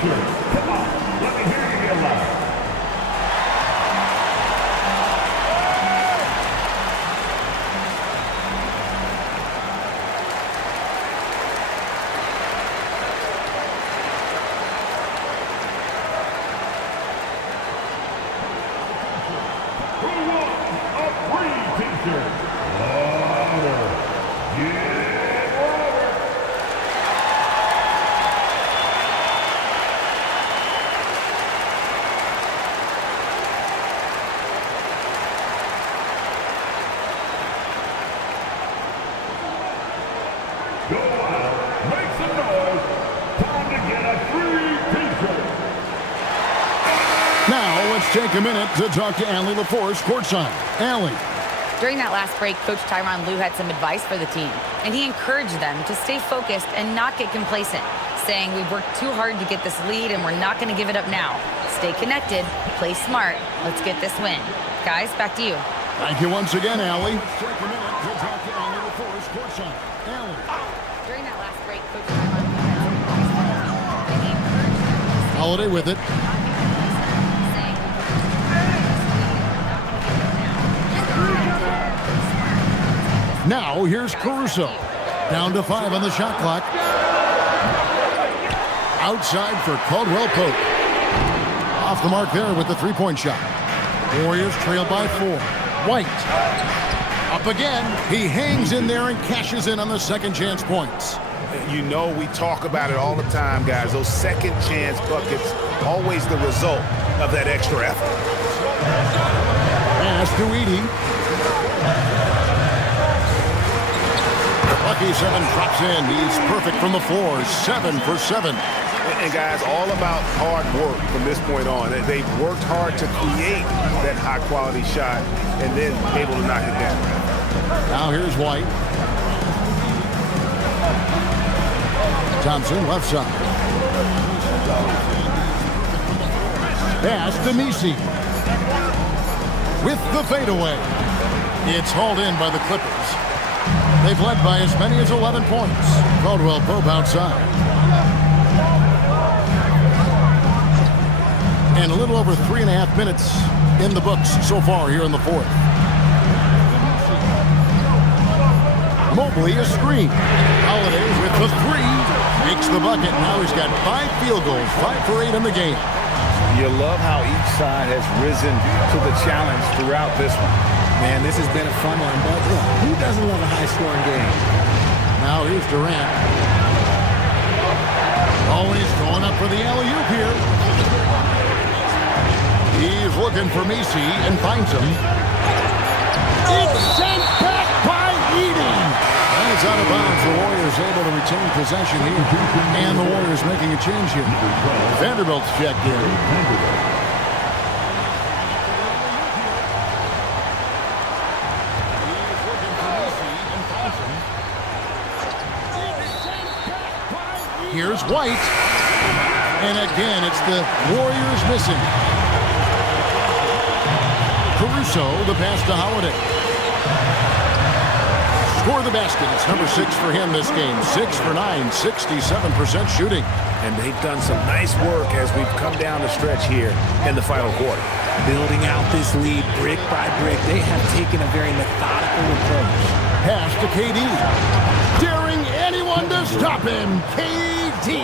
Come on, let me hear you get loud. Who wants a free t-shirt? Louder. Get louder. Go out, make some noise. Time to get a free t-shirt. Now let's take a minute to talk to Allie LaForce courtside. Allie. During that last break, Coach Tyronn Lue had some advice for the team, and he encouraged them to stay focused and not get complacent, saying we've worked too hard to get this lead and we're not going to give it up now. Stay connected, play smart, let's get this win. Guys, back to you. Thank you once again, Allie. Take a minute to talk to Allie LaForce courtside. Allie. During that last break, Coach Tyronn Lue had some advice for the team, and he encouraged them to stay Holiday with it. Now, here's Caruso. Down to 5 on the shot clock. Outside for Caldwell Pope. Off the mark there with the three-point shot. Warriors trail by 4. White. Up again. He hangs in there and cashes in on the second chance points. You know, we talk about it all the time, guys. Those second chance buckets, always the result of that extra effort. Pass to Edey. Lucky 7 drops in. He's perfect from the floor. 7 for 7. And guys, all about hard work from this point on. They've worked hard to create that high-quality shot and then able to knock it down. Now here's White. Thompson, left side. Pass to Messi. With the fadeaway. It's hauled in by the Clippers. They've led by as many as 11 points. Caldwell Pope outside. And a little over 3.5 minutes in the books so far here in the fourth. Mobley a screen. Holiday with the 3. Makes the bucket. Now he's got 5 field goals. 5 for 8 in the game. You love how each side has risen to the challenge throughout this one. Man, this has been a fun one, but look, who doesn't love a high-scoring game? Now here's Durant. Always going up for the alley-oop here. He's looking for Messi and finds him. It's sent back by Edey. And it's out of bounds. The Warriors able to retain possession here. And the Warriors making a change here. Vanderbilt's checked in. Here's White. And again, it's the Warriors missing. Caruso, the pass to Holiday. Score the basket. It's number 6 for him this game. 6 for 9, 67% shooting. And they've done some nice work as we've come down the stretch here in the final quarter. Building out this lead brick by brick. They have taken a very methodical approach. Pass to KD. Daring anyone to stop him. KD.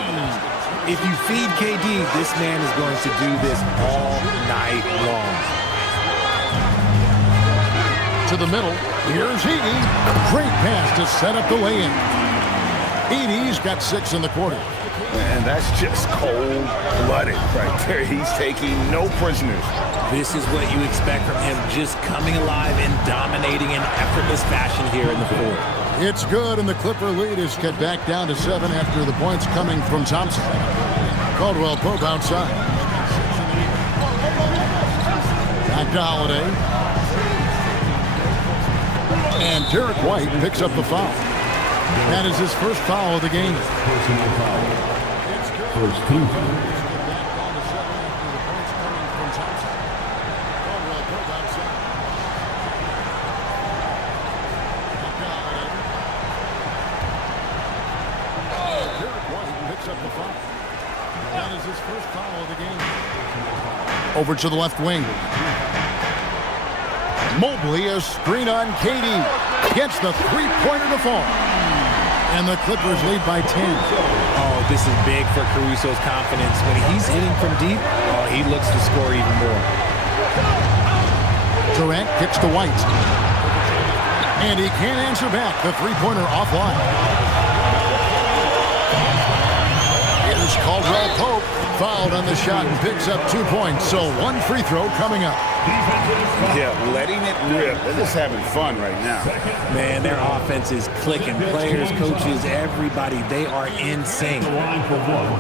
If you feed KD, this man is going to do this all night long. To the middle. Here's Edey. Great pass to set up the lay-in. Edey's got 6 in the quarter. And that's just cold-blooded right there. He's taking no prisoners. This is what you expect from him, just coming alive and dominating in effortless fashion here in the fourth. It's good, and the Clipper lead is cut back down to 7 after the points coming from Thompson. Caldwell Pope outside. Back to Holiday. And Derek White picks up the foul. That is his first foul of the game. Personal foul. First team foul. Over to the left wing. Mobley, a screen on KD. Gets the three-pointer to fall. And the Clippers lead by 10. Oh, this is big for Caruso's confidence. When he's hitting from deep, he looks to score even more. Durant kicks to White. And he can't answer back. The three-pointer offline. Here's Caldwell Pope. Fouled on the shot and picks up 2 points. So 1 free throw coming up. Yeah, letting it rip. They're just having fun right now. Man, their offense is clicking. Players, coaches, everybody, they are in sync. Line for one.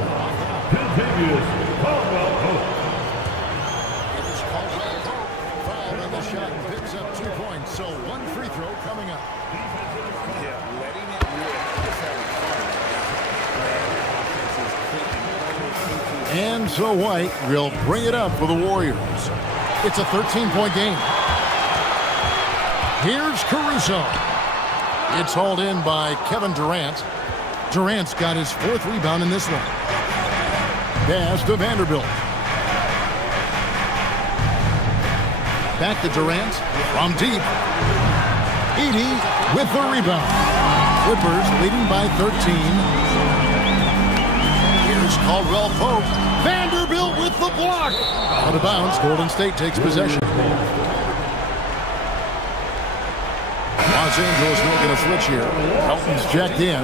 Continues Caldwell Pope. Fouled on the shot and picks up 2 points. So 1 free throw coming up. Yeah, letting it rip. Just having fun right now. And so White will bring it up for the Warriors. It's a 13-point game. Here's Caruso. It's hauled in by Kevin Durant. Durant's got his 4th rebound in this one. Pass to Vanderbilt. Back to Durant from deep. Edey with the rebound. Clippers leading by 13. Here's Caldwell Pope. Vanderbilt with the block. Out of bounds. Golden State takes possession. Los Angeles making a switch here. Melton's checked in.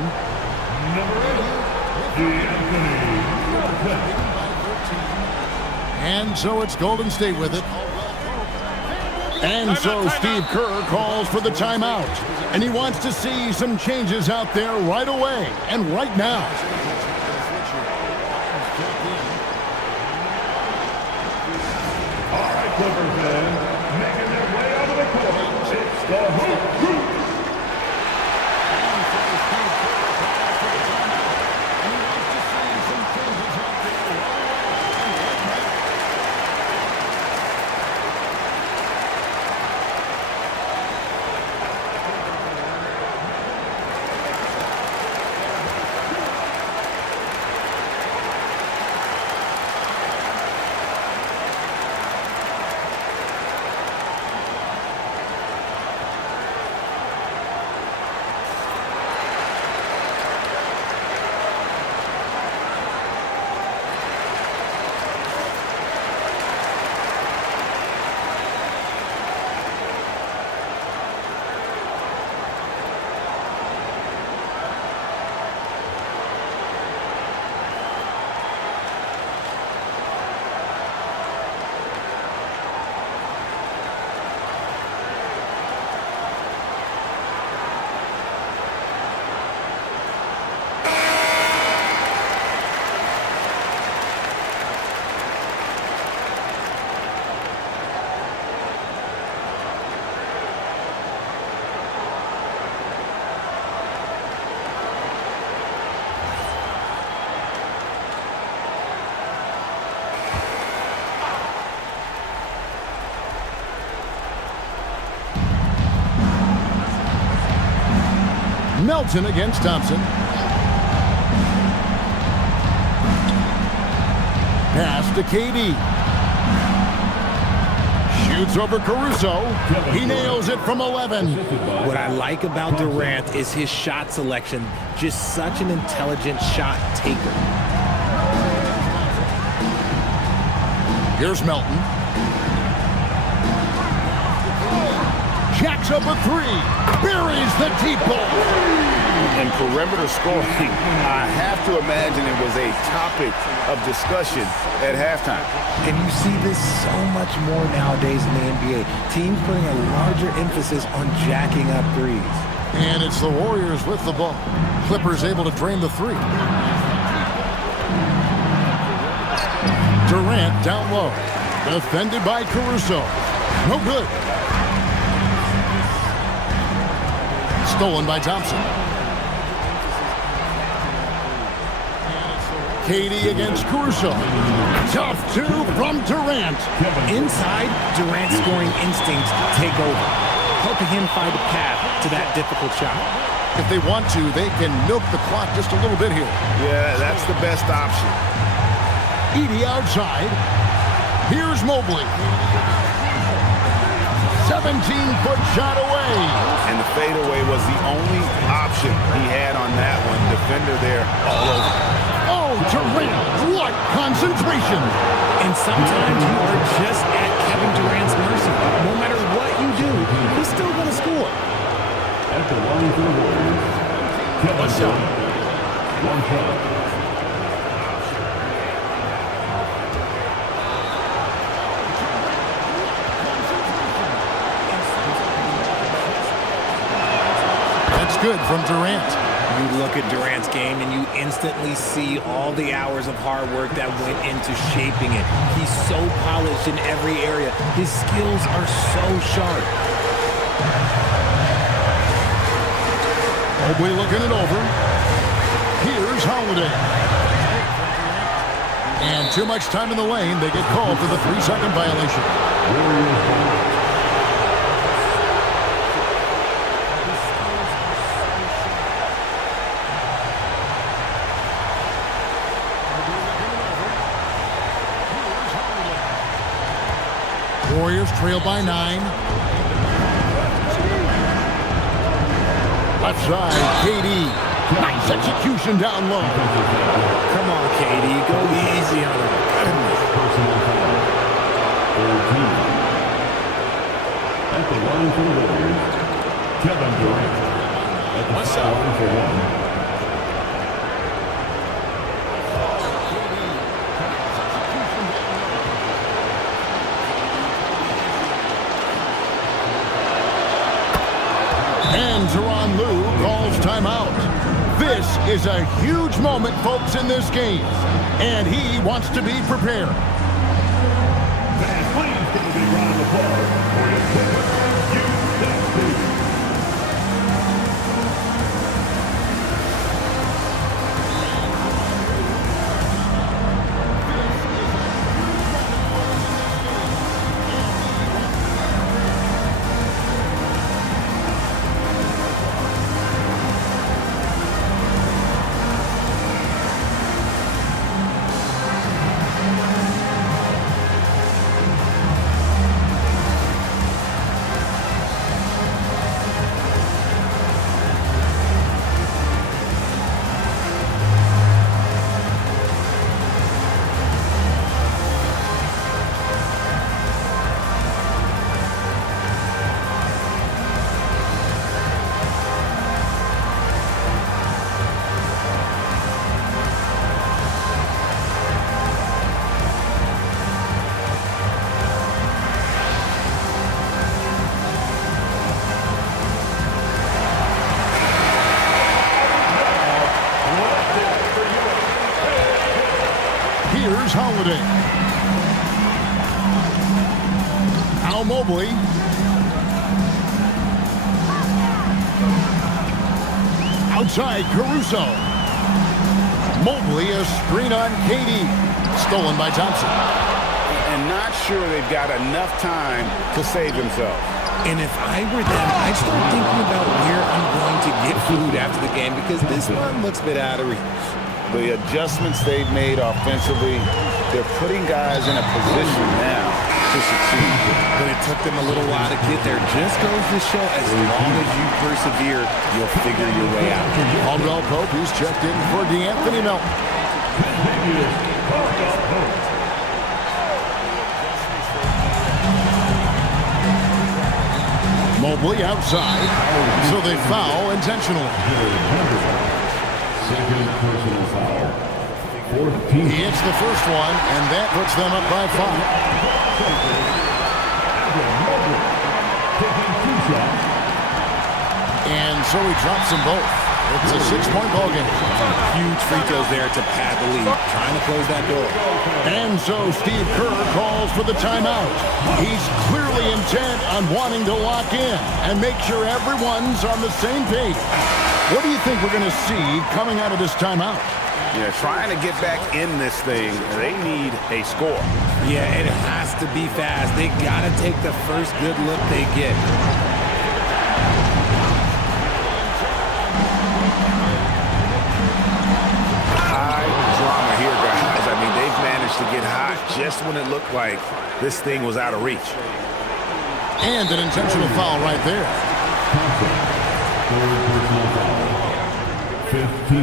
And so it's Golden State with it. And so Steve Kerr calls for the timeout. And he wants to see some changes out there right away and right now. All right, Clippers fans, making their way out of the court. It's the Hoop Group. Melton against Thompson. Pass to KD. Shoots over Caruso. He nails it from 11. What I like about Durant is his shot selection. Just such an intelligent shot taker. Here's Melton. Jacks up a three. Buries the deep ball. And perimeter scoring, I have to imagine it was a topic of discussion at halftime. And you see this so much more nowadays in the NBA. Teams putting a larger emphasis on jacking up threes. And it's the Warriors with the ball. Clippers able to drain the three. Durant down low. Defended by Caruso. No good. Stolen by Thompson. KD against Caruso. Tough two from Durant. Inside, Durant's scoring instincts take over, helping him find a path to that difficult shot. If they want to, they can milk the clock just a little bit here. Yeah, that's the best option. Edey outside. Here's Mobley. 17-foot shot away. And the fadeaway was the only option he had on that one. Defender there all over. Oh, Durant, what concentration. And sometimes you are just at Kevin Durant's mercy. No matter what you do, he's still going to score. At the line for the Warriors, Kevin Durant. 1 point. Good from Durant. You look at Durant's game and you instantly see all the hours of hard work that went into shaping it. He's so polished in every area. His skills are so sharp. Mobley looking it over. Here's Holiday. And too much time in the lane. They get called for the 3-second violation. Warriors trail by 9. Left side, KD. Nice execution down low. Come on, KD. Go easy on him. Personal foul. 13. At the line for the Warriors, Kevin Durant. At the foul line for one. And Tyronn Lue calls timeout. This is a huge moment, folks, in this game. And he wants to be prepared. Fans, please give a big round of applause for your kicker, USC. Here's Holiday. Al Mobley. Outside, Caruso. Mobley, a screen on KD. Stolen by Thompson. And not sure they've got enough time to save themselves. And if I were them, I'd start thinking about where I'm going to get food after the game because this one looks a bit out of reach. The adjustments they've made offensively, they're putting guys in a position now to succeed. But it took them a little while to get there. Just goes to show as long as you persevere, you'll figure your way out. Caldwell Pope, who's checked in for DeAnthony Melton. Mobley outside, so they foul intentionally. Second personal foul. 14. He hits the first one, and that puts them up by 5. Taking 2 shots. And so he drops them both. It's a 6-point ball game. Huge free throws there to pad the lead, trying to close that door. And so Steve Kerr calls for the timeout. He's clearly intent on wanting to lock in and make sure everyone's on the same page. What do you think we're going to see coming out of this timeout? Yeah, trying to get back in this thing, they need a score. Yeah, it has to be fast. They got to take the first good look they get. High drama here, guys. I mean, they've managed to get hot just when it looked like this thing was out of reach. And an intentional foul right there. Third personal foul. 15.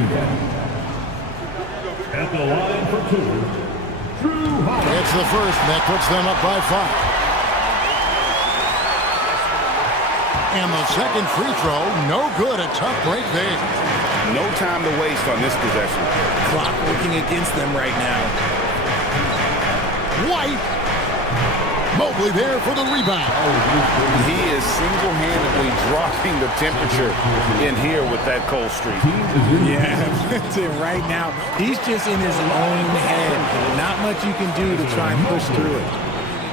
At the line for 2, Drew Holiday. It's the first, and that puts them up by 5. And the second free throw, no good. A tough break there. No time to waste on this possession. Clock working against them right now. White. Mobley there for the rebound. He is single-handedly dropping the temperature in here with that cold streak. Yeah, that's it right now. He's just in his own head. Not much you can do to try and push through it.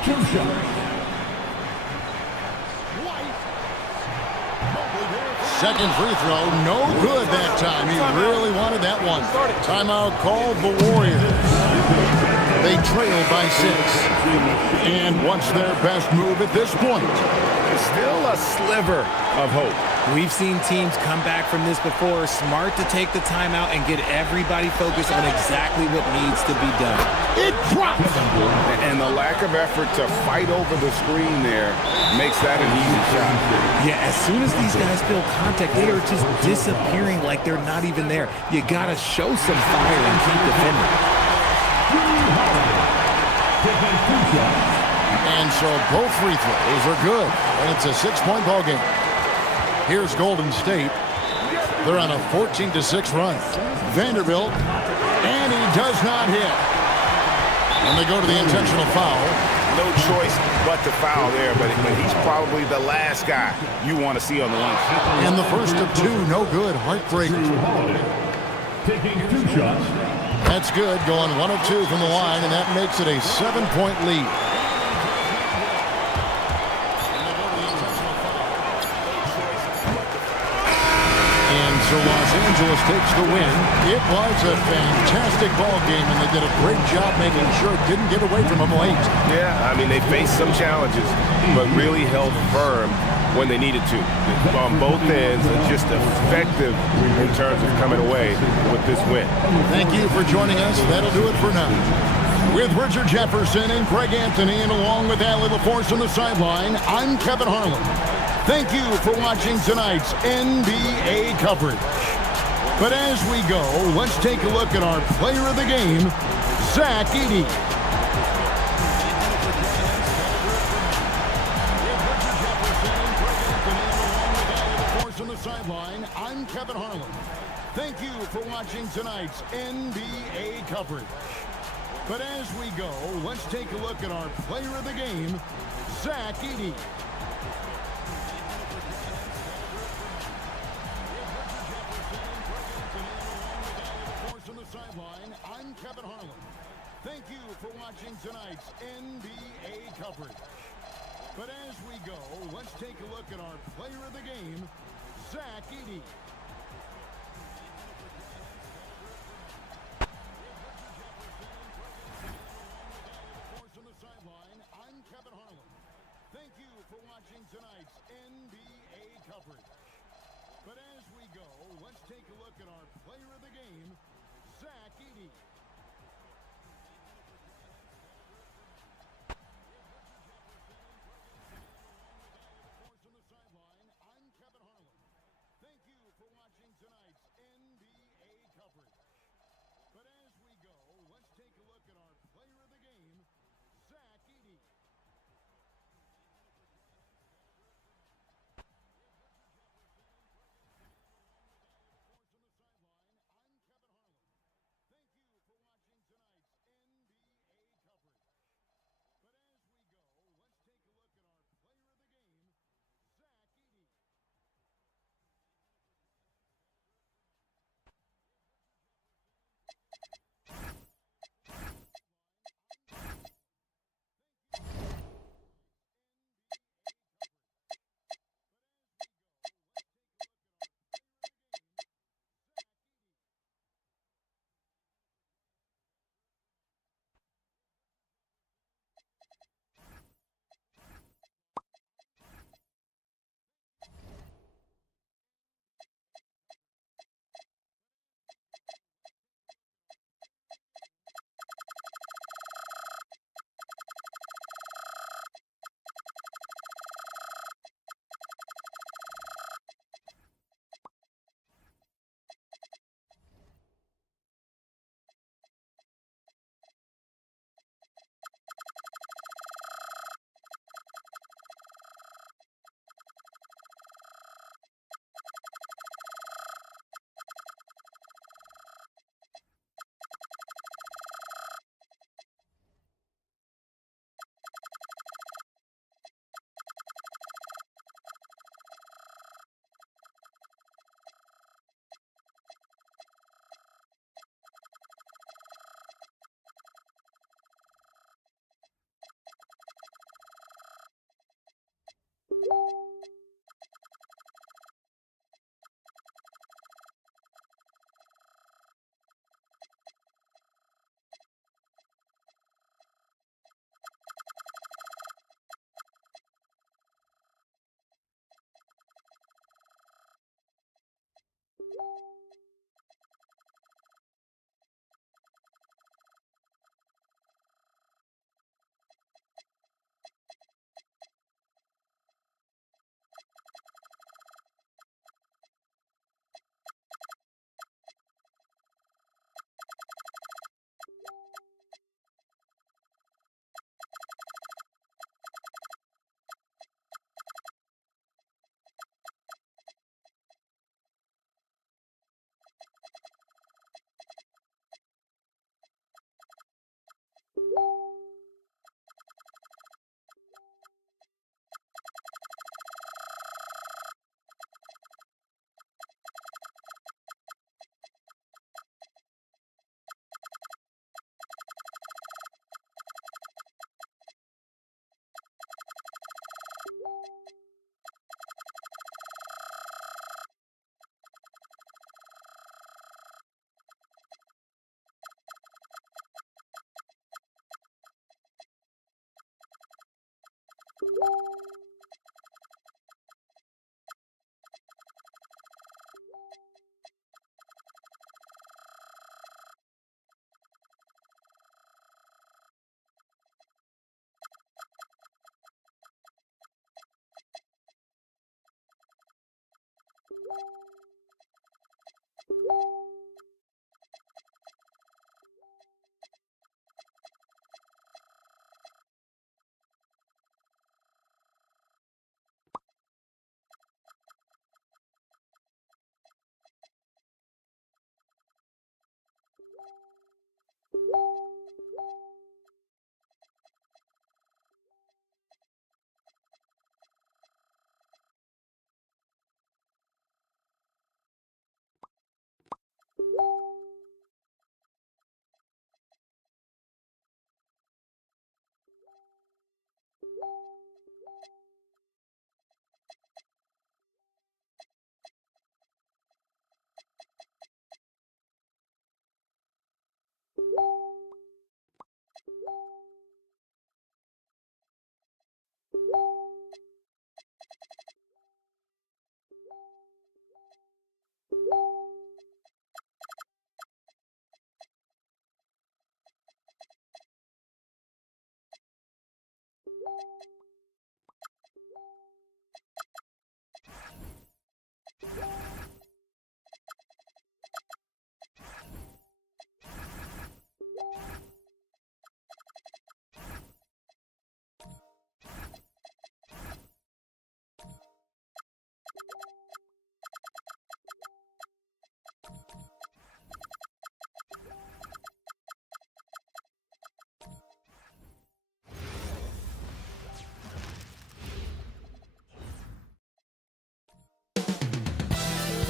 2 shots. Second free throw, no good that time. He really wanted that one. Timeout called the Warriors. They trailed by 6. And what's their best move at this point? Still a sliver of hope. We've seen teams come back from this before. Smart to take the timeout and get everybody focused on exactly what needs to be done. It drops. And a lack of effort to fight over the screen there makes that an easy shot. Yeah, as soon as these guys feel contact, they are just disappearing like they're not even there. You got to show some fire and keep defending. And so both free throws are good, and it's a 6-point ball game. Here's Golden State. They're on a 14-6 run. Vanderbilt, and he does not hit. And they go to the intentional foul. No choice but to foul there, but he's probably the last guy you want to see on the line. And the first of two, no good, heartbreaker. Taking 2 shots. That's good, going 1 of 2 from the line, and that makes it a 7-point lead. And so Los Angeles takes the win. It was a fantastic ball game, and they did a great job making sure it didn't get away from them late. Yeah, I mean, they faced some challenges, but really held firm when they needed to. On both ends, and just effective in terms of coming away with this win. Thank you for joining us. That'll do it for now. With Richard Jefferson and Greg Anthony, and along with Allie LaForce on the sideline, I'm Kevin Harlan. Thank you for watching tonight's NBA coverage. But as we go, let's take a look at our player of the game, Zach Edey. On the sideline, I'm Kevin Harlan. Thank you for watching tonight's NBA coverage. But as we go, let's take a look at our player of the game, Zach Edey. On the sideline, I'm Kevin Harlan. Thank you for watching tonight's NBA coverage. But as we go, let's take a look at our player of the game, Zach Edey. On the sideline, I'm Kevin Harlan. Thank you for watching tonight's NBA coverage. But as we go, let's take a look at our player of the game, Zach Edey. On the sideline, I'm Kevin Harlan. Thank you for watching tonight's NBA coverage. But as we go, let's take a look at our player of the game, Zach Edey. On the sideline, I'm Kevin Harlan. Thank you for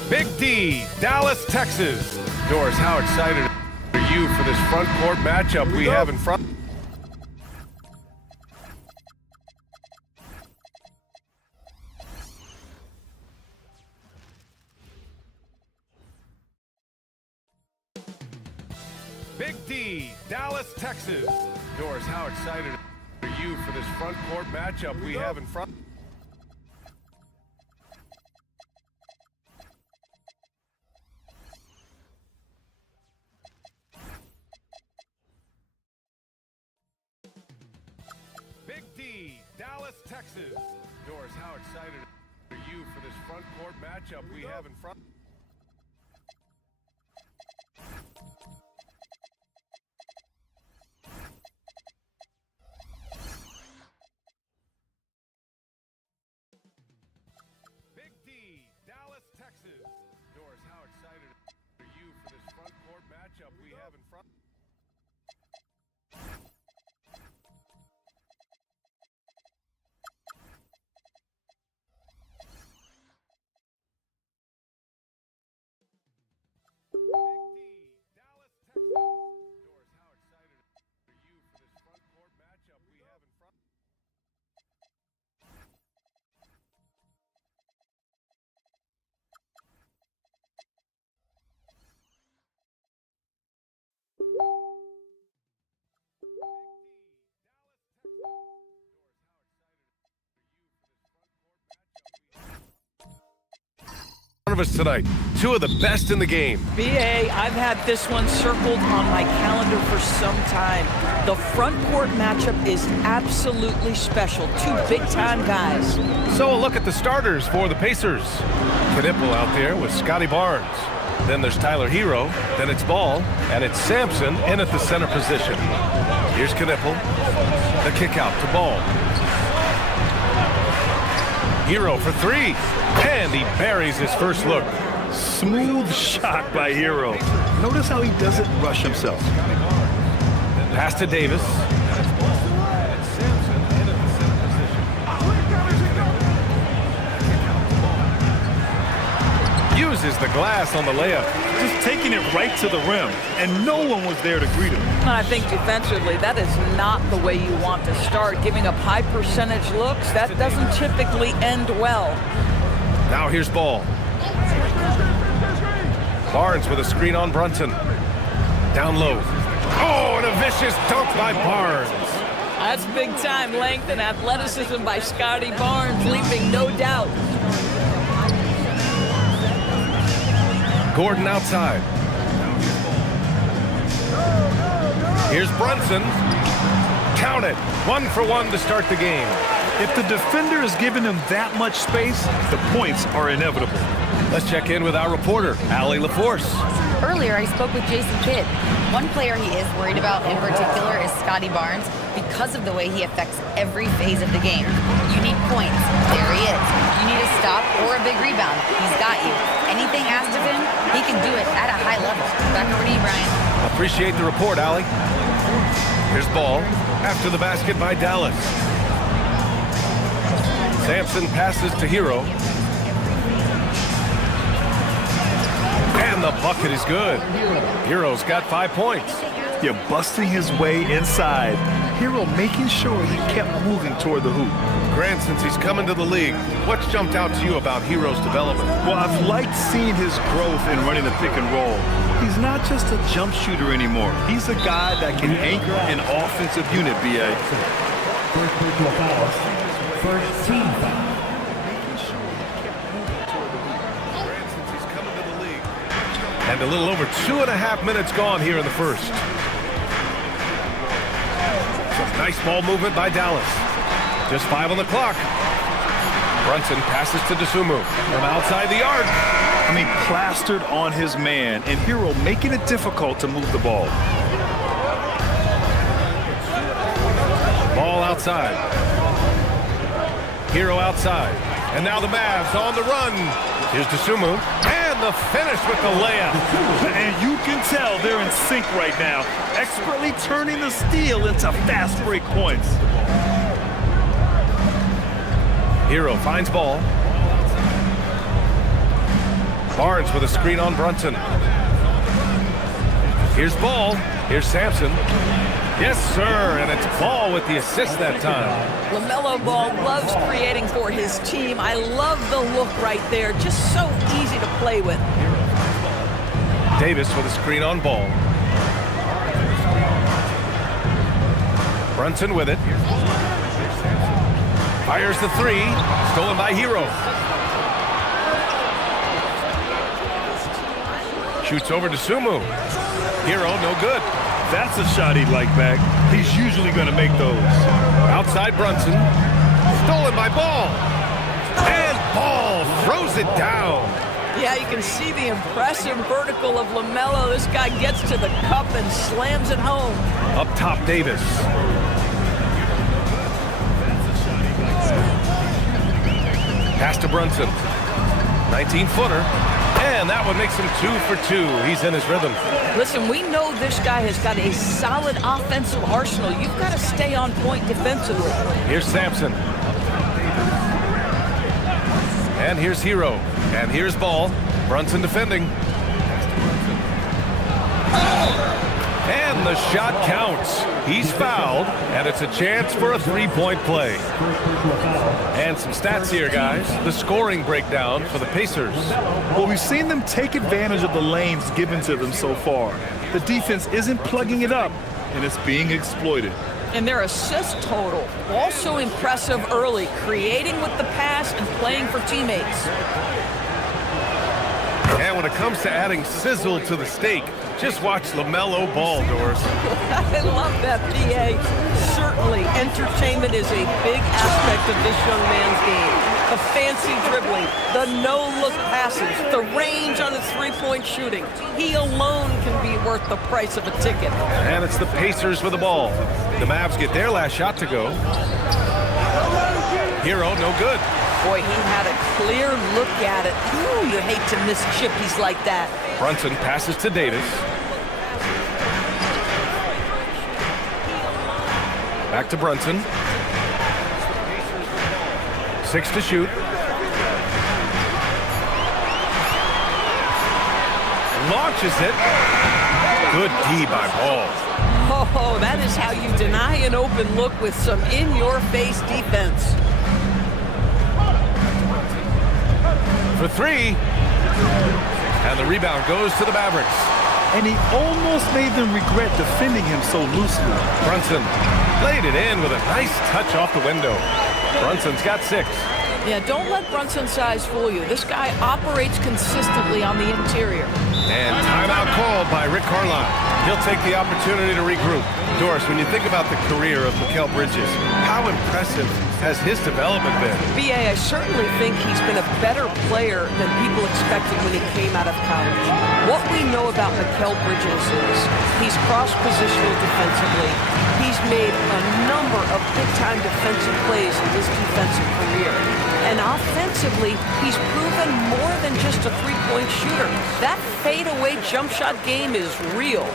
Big D, Dallas, Texas. Doris, how excited are you for this front court matchup we have in front? Big D, Dallas, Texas. Doris, how excited are you for this front court matchup we have in front? Big D, Dallas, Texas. Doris, how excited are you for this front court matchup we have in front? Big D, Dallas, Texas. Doris, how excited are you for this front court matchup we have in front? Of us tonight, two of the best in the game. BA, I've had this one circled on my calendar for some time. The front court matchup is absolutely special. Two big-time guys. So a look at the starters for the Pacers. Knipple out there with Scotty Barnes. Then there's Tyler Hero. Then it's Ball. And it's Sampson in at the center position. Here's Knipple. The kick out to Ball. Hero for three. And he buries his first look. Smooth shot by Hero. Notice how he doesn't rush himself. Pass to Davis. Uses the glass on the layup. Just taking it right to the rim, and no one was there to greet him. And I think defensively, that is not the way you want to start. Giving up high percentage looks, that doesn't typically end well. Now here's Ball. Barnes with a screen on Brunson. Down low. Oh, and a vicious dunk by Barnes. That's big-time length and athleticism by Scotty Barnes, leaving no doubt. Gordon outside. Here's Brunson. Count it. 1 for 1 to start the game. If the defender is giving him that much space, the points are inevitable. Let's check in with our reporter, Allie LaForce. Earlier, I spoke with Jason Kidd. One player he is worried about in particular is Scotty Barnes because of the way he affects every phase of the game. You need points. There he is. You need a stop or a big rebound. He's got you. Anything asked of him, he can do it at a high level. Back over to you, Brian. Appreciate the report, Allie. Here's ball after the basket by Dallas. Sampson passes to Hero. And the bucket is good. Hero's got 5 points. You're busting his way inside. Hero making sure he kept moving toward the hoop. Grant, since he's coming to the league, what's jumped out to you about Hero's development? Well, I've liked seeing his growth in running the pick and roll. He's not just a jump shooter anymore. He's a guy that can anchor an offensive unit, B.A. First personal foul. First team foul. And a little over 2.5 minutes gone here in the first. Nice ball movement by Dallas. Just 5 on the clock. Brunson passes to Dosunmu from outside the arc. I mean, plastered on his man, and Hero making it difficult to move the ball. Ball outside. Hero outside. And now the Mavs on the run. Here's Dosunmu. And the finish with the layup. And you can tell they're in sync right now, expertly turning the steal into fast break points. Hero finds ball. Barnes with a screen on Brunson. Here's ball. Here's Sampson. Yes, sir, and it's Ball with the assist that time. LaMelo Ball loves creating for his team. I love the look right there. Just so easy to play with. Davis with a screen on Ball. Brunson with it. Fires the 3. Stolen by Hero. Shoots over to Sumu. Hero, no good. That's a shot he'd like back. He's usually going to make those. Outside Brunson. Stolen by Ball. And Ball throws it down. Yeah, you can see the impressive vertical of LaMelo. This guy gets to the cup and slams it home. Up top, Davis. Pass to Brunson. 19-footer. And that one makes him 2 for 2. He's in his rhythm. Listen, we know this guy has got a solid offensive arsenal. You've got to stay on point defensively. Here's Sampson. And here's Hero. And here's Ball. Brunson defending. And the shot counts. He's fouled, and it's a chance for a 3-point play. And some stats here, guys. The scoring breakdown for the Pacers. Well, we've seen them take advantage of the lanes given to them so far. The defense isn't plugging it up, and it's being exploited. And their assist total, also impressive early, creating with the pass and playing for teammates. And when it comes to adding sizzle to the steak, just watch LaMelo Ball, Doris. I love that, P.A. Certainly, entertainment is a big aspect of this young man's game. The fancy dribbling, the no-look passes, the range on his three-point shooting. He alone can be worth the price of a ticket. And it's the Pacers with the ball. The Mavs get their last shot to go. Hero, no good. Boy, he had a clear look at it. Ooh, you hate to miss chippies like that. Brunson passes to Davis. Back to Brunson. 6 to shoot. Launches it. Good D by Ball. Oh, that is how you deny an open look with some in-your-face defense. For 3. And the rebound goes to the Mavericks. And he almost made them regret defending him so loosely. Brunson Laid it in with a nice touch off the window. Brunson's got 6. Yeah, don't let Brunson's size fool you. This guy operates consistently on the interior. And timeout called by Rick Carlisle. He'll take the opportunity to regroup. Doris, when you think about the career of Mikal Bridges, how impressive has his development been? B.A., I certainly think he's been a better player than people expected when he came out of college. What we know about Mikal Bridges is he's cross-positional defensively. He's made a number of big-time defensive plays in his defensive career. And offensively, he's proven more than just a three-point shooter. That fadeaway jump shot game is real.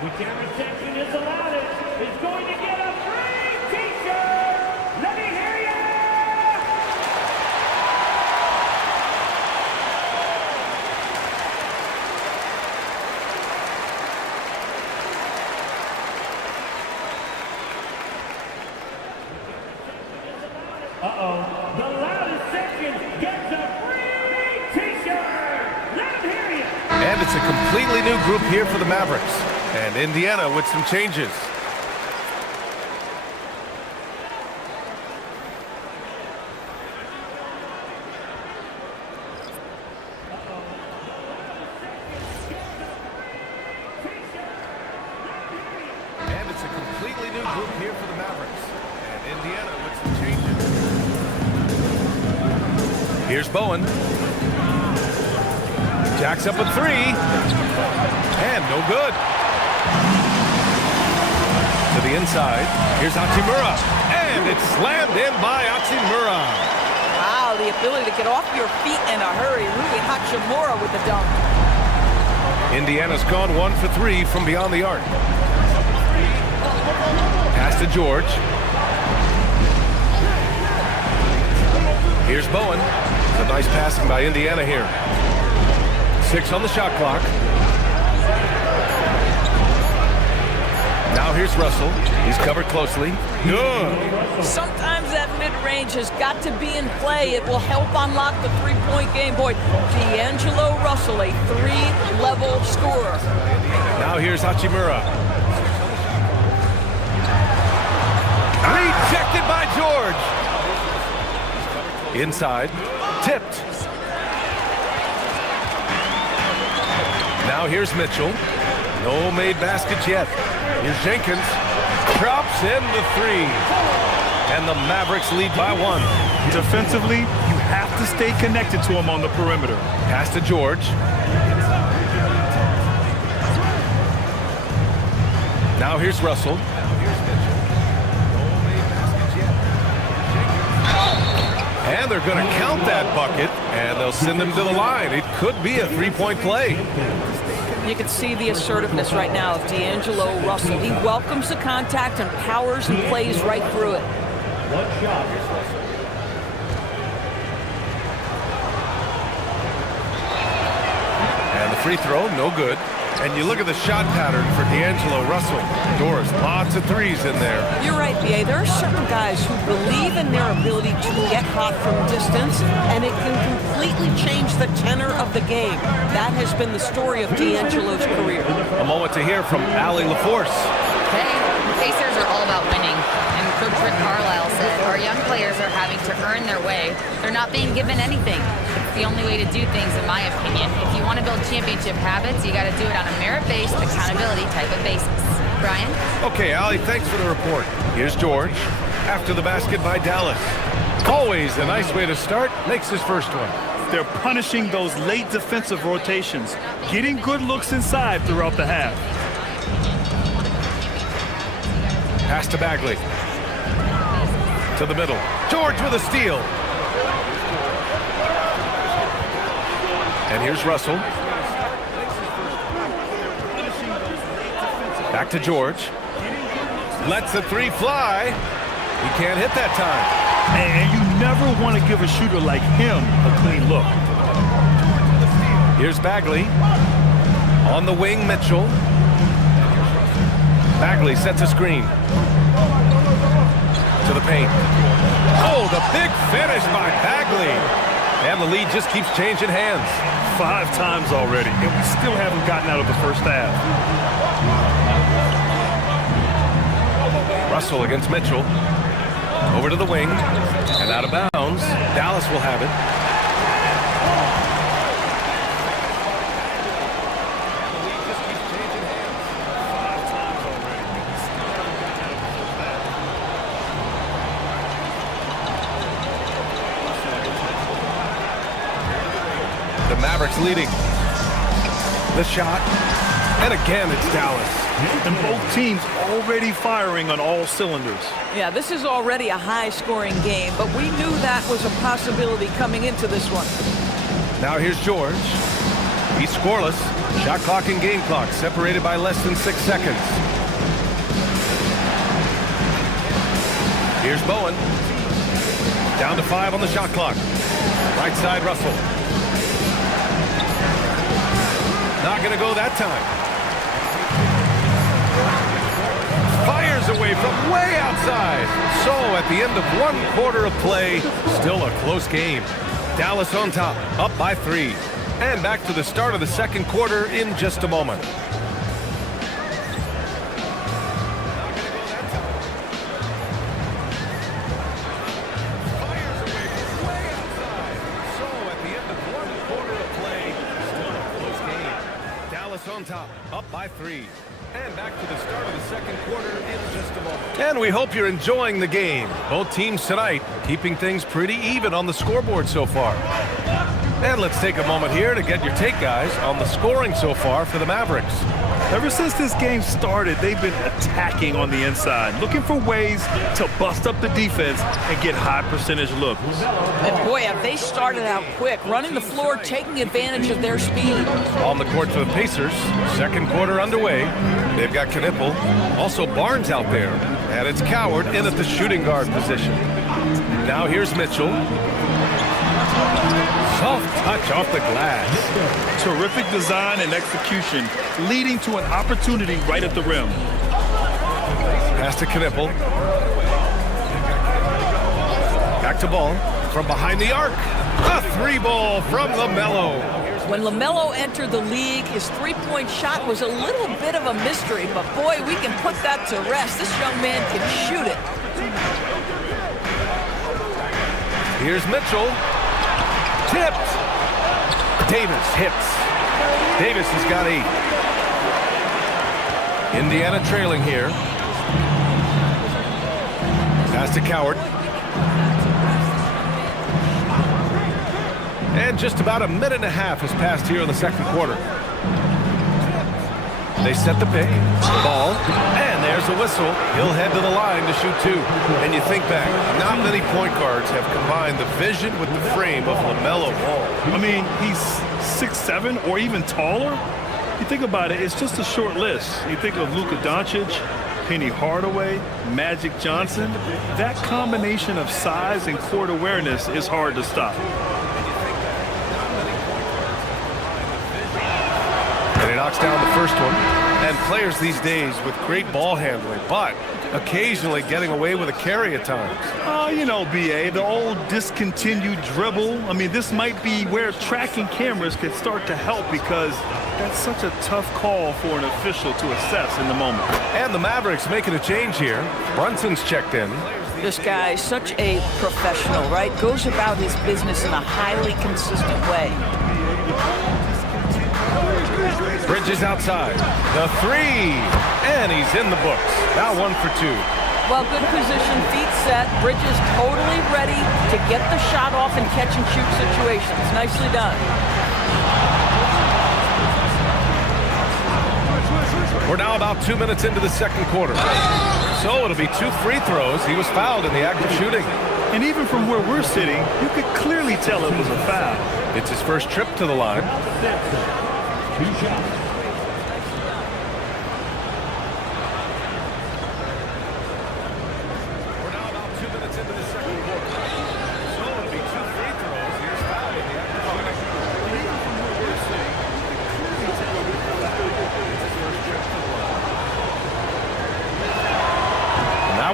Whichever section is allowed is going to get a free t-shirt. Let me hear ya! Uh-oh. The loudest section gets a free t-shirt. Let me hear ya! And it's a completely new group here for the Mavericks. And Indiana with some changes. And it's a completely new group here for the Mavericks. And Indiana with some changes. Here's Bowen. Jacks up a 3. And no good. To the inside. Here's Hachimura. And it's slammed in by Hachimura. Wow, the ability to get off your feet in a hurry. Rui Hachimura with the dunk. Indiana's gone 1 for 3 from beyond the arc. Pass to George. Here's Bowen. It's a nice passing by Indiana here. 6 on the shot clock. Now here's Russell. He's covered closely. Good. Sometimes that mid-range has got to be in play. It will help unlock the three-point game. Boy, D'Angelo Russell, a 3-level scorer. Now here's Hachimura. Rejected by George. Inside. Tipped. Now here's Mitchell. No made baskets yet. Here's Jenkins. Drops in the 3. And the Mavericks lead by 1. Defensively, you have to stay connected to him on the perimeter. Pass to George. Now here's Russell. And they're going to count that bucket, and they'll send him to the line. It could be a three-point play. You can see the assertiveness right now of D'Angelo Russell. He welcomes the contact and powers and plays right through it. One shot. And the free throw, no good. And you look at the shot pattern for D'Angelo Russell. Doris, lots of threes in there. You're right, B.A. There are certain guys who believe in their ability to get hot from distance, and it can completely change the tenor of the game. That has been the story of D'Angelo's career. A moment to hear from Allie LaForce. Hey, the Pacers are all about winning. And Coach Rick Carlisle said, our young players are having to earn their way. They're not being given anything. It's the only way to do things, in my opinion. If you want to build championship habits, you got to do it on a merit-based, accountability type of basis. Brian? Okay, Allie, thanks for the report. Here's George. After the basket by Dallas. Always a nice way to start. Makes his first one. They're punishing those late defensive rotations, getting good looks inside throughout the half. Pass to Bagley. To the middle. George with a steal. And here's Russell. Back to George. Lets the 3 fly. He can't hit that time. And you never want to give a shooter like him a clean look. Here's Bagley. On the wing, Mitchell. Bagley sets a screen. To the paint. Oh, the big finish by Bagley. And the lead just keeps changing hands. 5 times already, and we still haven't gotten out of the first half. Russell against Mitchell. Over to the wing. And out of bounds. Dallas will have it. The Mavericks leading. The shot. And again, it's Dallas. And both teams already firing on all cylinders. Yeah, this is already a high-scoring game, but we knew that was a possibility coming into this one. Now here's George. He's scoreless. Shot clock and game clock separated by less than 6 seconds. Here's Bowen. Down to 5 on the shot clock. Right side, Russell. Not going to go that time. Fires away from way outside. So at the end of 1 quarter of play, still a close game. Dallas on top, up by 3. And back to the start of the second quarter in just a moment. On top, up by 3. And back to the start of the second quarter in just a moment. And we hope you're enjoying the game. Both teams tonight keeping things pretty even on the scoreboard so far. And let's take a moment here to get your take, guys, on the scoring so far for the Mavericks. Ever since this game started, they've been attacking on the inside, looking for ways to bust up the defense and get high percentage looks. And boy, have they started out quick, running the floor, taking advantage of their speed. On the court for the Pacers, second quarter underway. They've got Knipple, also Barnes out there, and it's Coward in at the shooting guard position. Now here's Mitchell. Soft touch off the glass. Terrific design and execution, leading to an opportunity right at the rim. Pass to Knipple. Back to Ball from behind the arc. A 3-ball from LaMelo. When LaMelo entered the league, his three-point shot was a little bit of a mystery, but boy, we can put that to rest. This young man can shoot it. Here's Mitchell. Tipped. Davis hits. Davis has got 8. Indiana trailing here. Pass to Coward. And just about a minute and a half has passed here in the second quarter. They set the pick. Ball. And there's a whistle. He'll head to the line to shoot 2. And you think back, not many point guards have combined the vision with the frame of LaMelo Ball. I mean, he's 6'7" or even taller. You think about it, it's just a short list. You think of Luka Doncic, Penny Hardaway, Magic Johnson. That combination of size and court awareness is hard to stop. And he knocks down the first one. And players these days with great ball handling, but occasionally getting away with a carry at times. You know, B.A., the old discontinued dribble. I mean, this might be where tracking cameras could start to help because that's such a tough call for an official to assess in the moment. And the Mavericks making a change here. Brunson's checked in. This guy is such a professional, right? Goes about his business in a highly consistent way. Bridges outside. The 3. And he's in the books. Now 1 for 2. Well, good position, feet set. Bridges totally ready to get the shot off in catch and shoot situations. Nicely done. We're now about 2 minutes into the second quarter. So it'll be 2 free throws. He was fouled in the act of shooting. And even from where we're sitting, you could clearly tell it was a foul. It's his first trip to the line. 2 shots. We're now about 2 minutes into the second quarter. So it'll be 2 free throws. Here's foul in the act of shooting.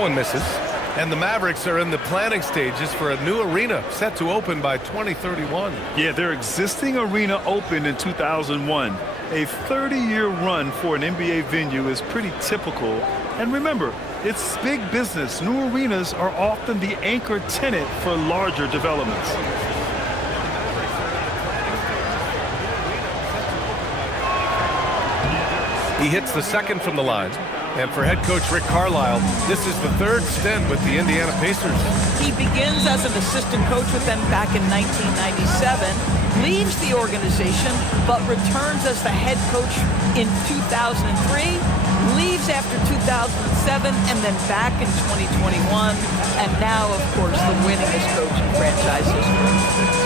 one misses. And the Mavericks are in the planning stages for a new arena set to open by 2031. Yeah, their existing arena opened in 2001. A 30-year run for an NBA venue is pretty typical. And remember, it's big business. New arenas are often the anchor tenant for larger developments. He hits the second from the line. And for head coach Rick Carlisle, this is the third stint with the Indiana Pacers. He begins as an assistant coach with them back in 1997, leaves the organization, but returns as the head coach in 2003, leaves after 2007, and then back in 2021, and now, of course, the winningest coach in franchise history.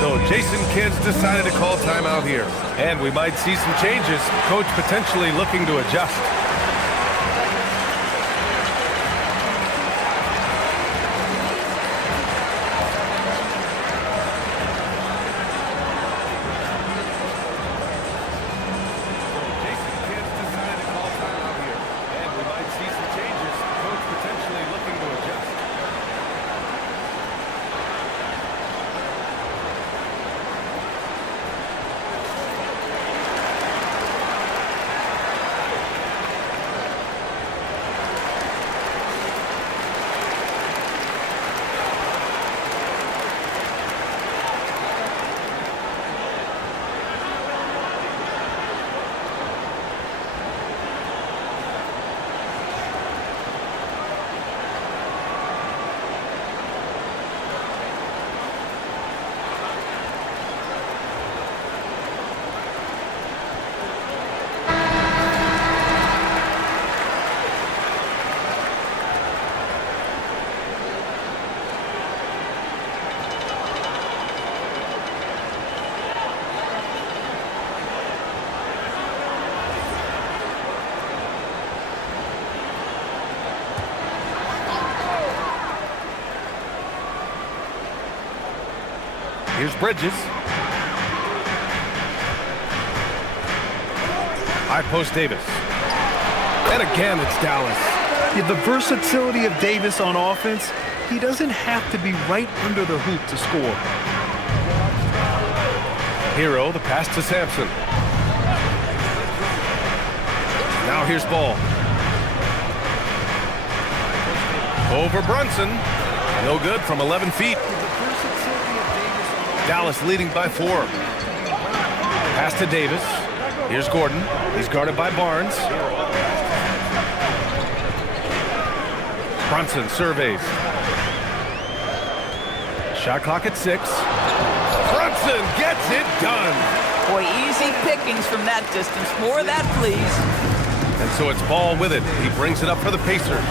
So Jason Kidd's decided to call timeout here. And we might see some changes. Coach potentially looking to adjust. Here's Bridges. High post Davis. And again, it's Dallas. Yeah, the versatility of Davis on offense, he doesn't have to be right under the hoop to score. Hero, the pass to Sampson. Now here's Ball. Over Brunson. No good from 11 feet. Dallas leading by 4. Pass to Davis. Here's Gordon. He's guarded by Barnes. Brunson surveys. Shot clock at 6. Brunson gets it done. Boy, easy pickings from that distance. More of that, please. And so it's Ball with it. He brings it up for the Pacers.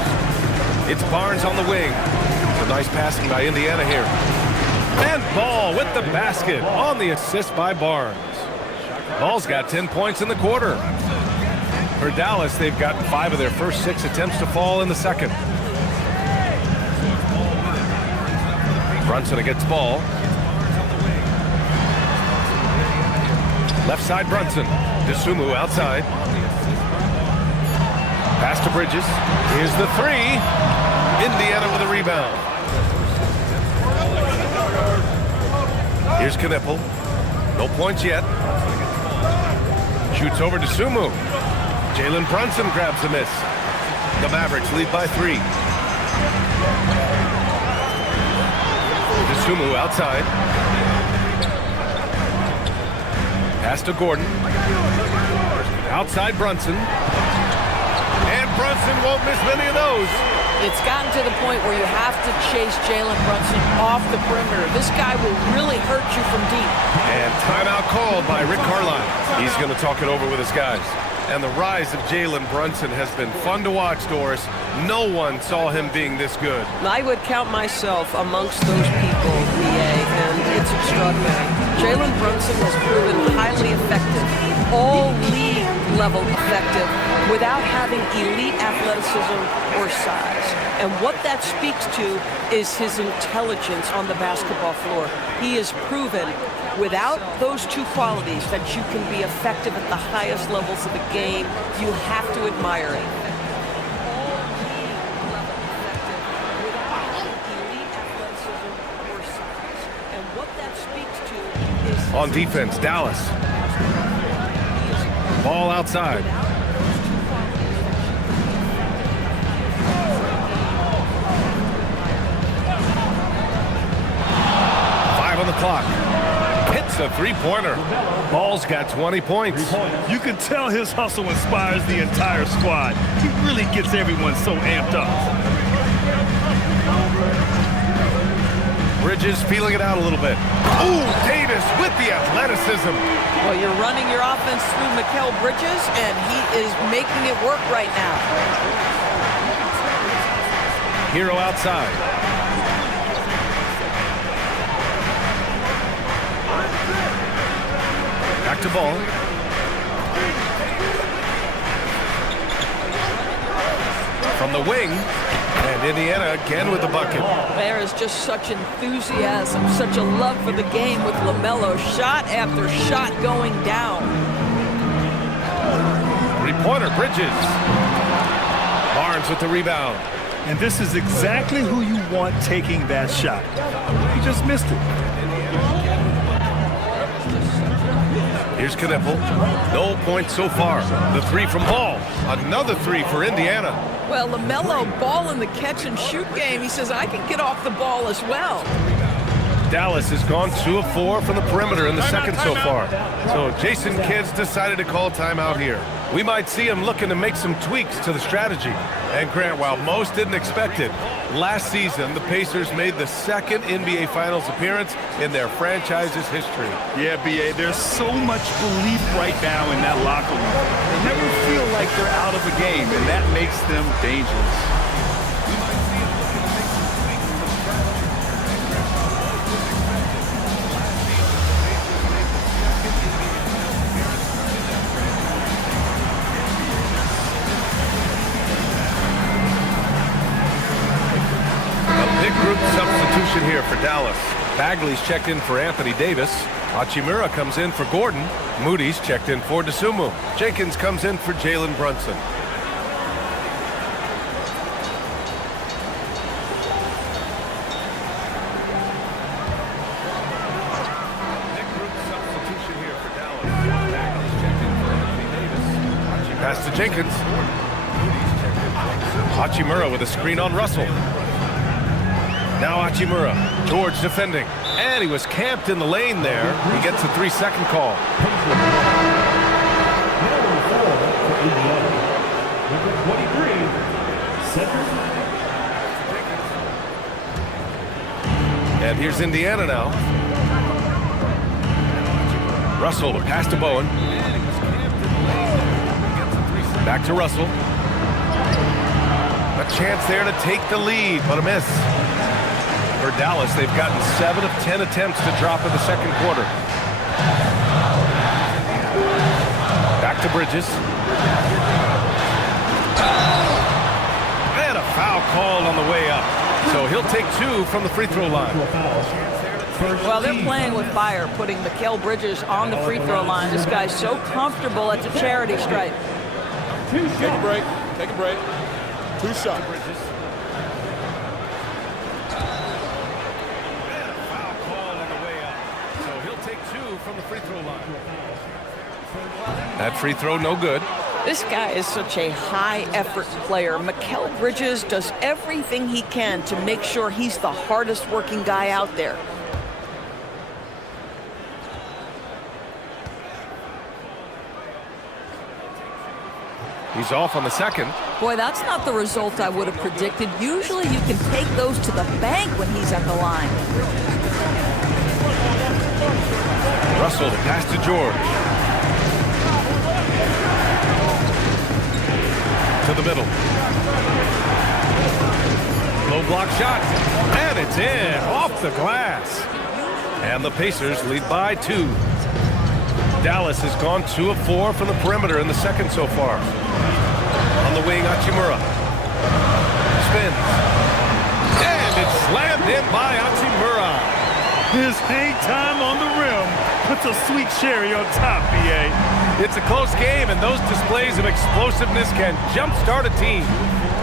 It's Barnes on the wing. A nice passing by Indiana here. And Ball with the basket on the assist by Barnes. Ball's got 10 points in the quarter. For Dallas, they've gotten 5 of their first 6 attempts to fall in the second. Brunson against Ball. Left side Brunson. Disumu outside. Pass to Bridges. Here's the 3. Indiana with a rebound. Here's Knipple. No points yet. Shoots over to Sumu. Jalen Brunson grabs a miss. The Mavericks lead by 3. Sumu outside. Pass to Gordon. Outside Brunson. And Brunson won't miss many of those. It's gotten to the point where you have to chase Jalen Brunson off the perimeter. This guy will really hurt you from deep. And timeout called by Rick Carlisle. He's going to talk it over with his guys. And the rise of Jalen Brunson has been fun to watch, Doris. No one saw him being this good. I would count myself amongst those people, BA, and it's extraordinary. Jalen Brunson has proven highly effective, all league level effective, without having elite athleticism or size. And what that speaks to is his intelligence on the basketball floor. He has proven without those two qualities that you can be effective at the highest levels of the game. You have to admire it. On defense, Dallas. Ball outside. On the clock. Hits a three-pointer. Ball's got 20 points. You can tell his hustle inspires the entire squad. He really gets everyone so amped up. Bridges feeling it out a little bit. Ooh, Davis with the athleticism. Well, you're running your offense through Mikal Bridges, and he is making it work right now. Hero outside. Back to ball. From the wing, and Indiana again with the bucket. There is just such enthusiasm, such a love for the game with LaMelo. Shot after shot going down. Three-pointer, Bridges. Barnes with the rebound. And this is exactly who you want taking that shot. He just missed it. Here's Knipple. No points so far. The three from Ball. Another three for Indiana. Well, LaMelo, ball in the catch-and-shoot game. He says, I can get off the ball as well. Dallas has gone 2 of 4 from the perimeter in the second so far. So Jason Kidd's decided to call timeout here. We might see him looking to make some tweaks to the strategy. And Grant, while most didn't expect it, last season the Pacers made the second NBA Finals appearance in their franchise's history. Yeah, B.A., there's so much belief right now in that locker room. They never feel like they're out of a game, and that makes them dangerous. Group substitution here for Dallas. Bagley's checked in for Anthony Davis. Hachimura comes in for Gordon. Moody's checked in for DeSumo. Jenkins comes in for Jalen Brunson. Pass to Jenkins. Hachimura with a screen on Russell. Now Hachimura, George defending, and he was camped in the lane there. He gets a 3-second call. And here's Indiana now. Russell, the pass to Bowen. Back to Russell. A chance there to take the lead, but a miss. For Dallas, they've gotten 7 of 10 attempts to drop in the second quarter. Back to Bridges. And a foul called on the way up. So he'll take 2 from the free throw line. Well, they're playing with fire, putting Mikal Bridges on the free throw line. This guy's so comfortable at the charity stripe. Take a break. Take a break. 2 shots. From the free throw line. That free throw no good. This guy is such a high-effort player. Mikal Bridges does everything he can to make sure he's the hardest-working guy out there. He's off on the second. Boy, that's not the result I would have predicted. Usually you can take those to the bank when he's at the line. Russell, the pass to George. To the middle. Low block shot. And it's in. Off the glass. And the Pacers lead by 2. Dallas has gone 2 of 4 from the perimeter in the second so far. On the wing, Hachimura. Spins. And it's slammed in by Hachimura. His hang time on the rim puts a sweet cherry on top, B.A. It's a close game, and those displays of explosiveness can jumpstart a team.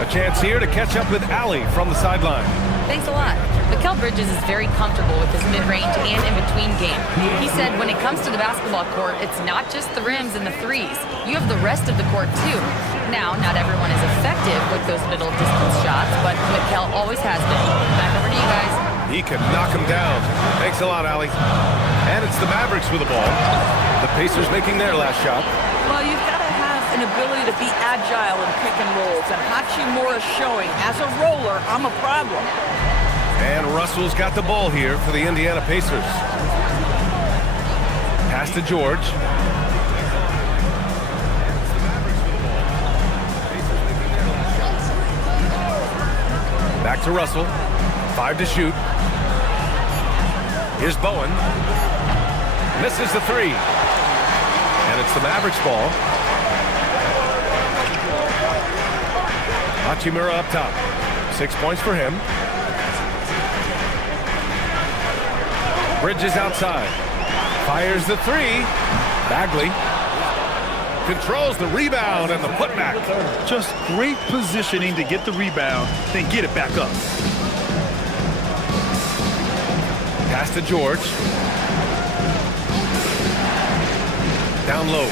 A chance here to catch up with Allie from the sideline. Thanks a lot. Mikal Bridges is very comfortable with his mid-range and in-between game. He said when it comes to the basketball court, it's not just the rims and the threes. You have the rest of the court too. Now, not everyone is effective with those middle distance shots, but Mikal always has been. Back over to you guys. He can knock him down. Thanks a lot, Allie. And it's the Mavericks with the ball. The Pacers making their last shot. Well, you've got to have an ability to be agile in pick and rolls, and Hachimura showing as a roller, I'm a problem. And Russell's got the ball here for the Indiana Pacers. Pass to George. Back to Russell. 5 to shoot. Here's Bowen. Misses the 3. And it's the Mavericks ball. Hachimura up top. 6 points for him. Bridges outside. Fires the 3. Bagley controls the rebound and the putback. Just great positioning to get the rebound, then get it back up. Pass to George. Down low.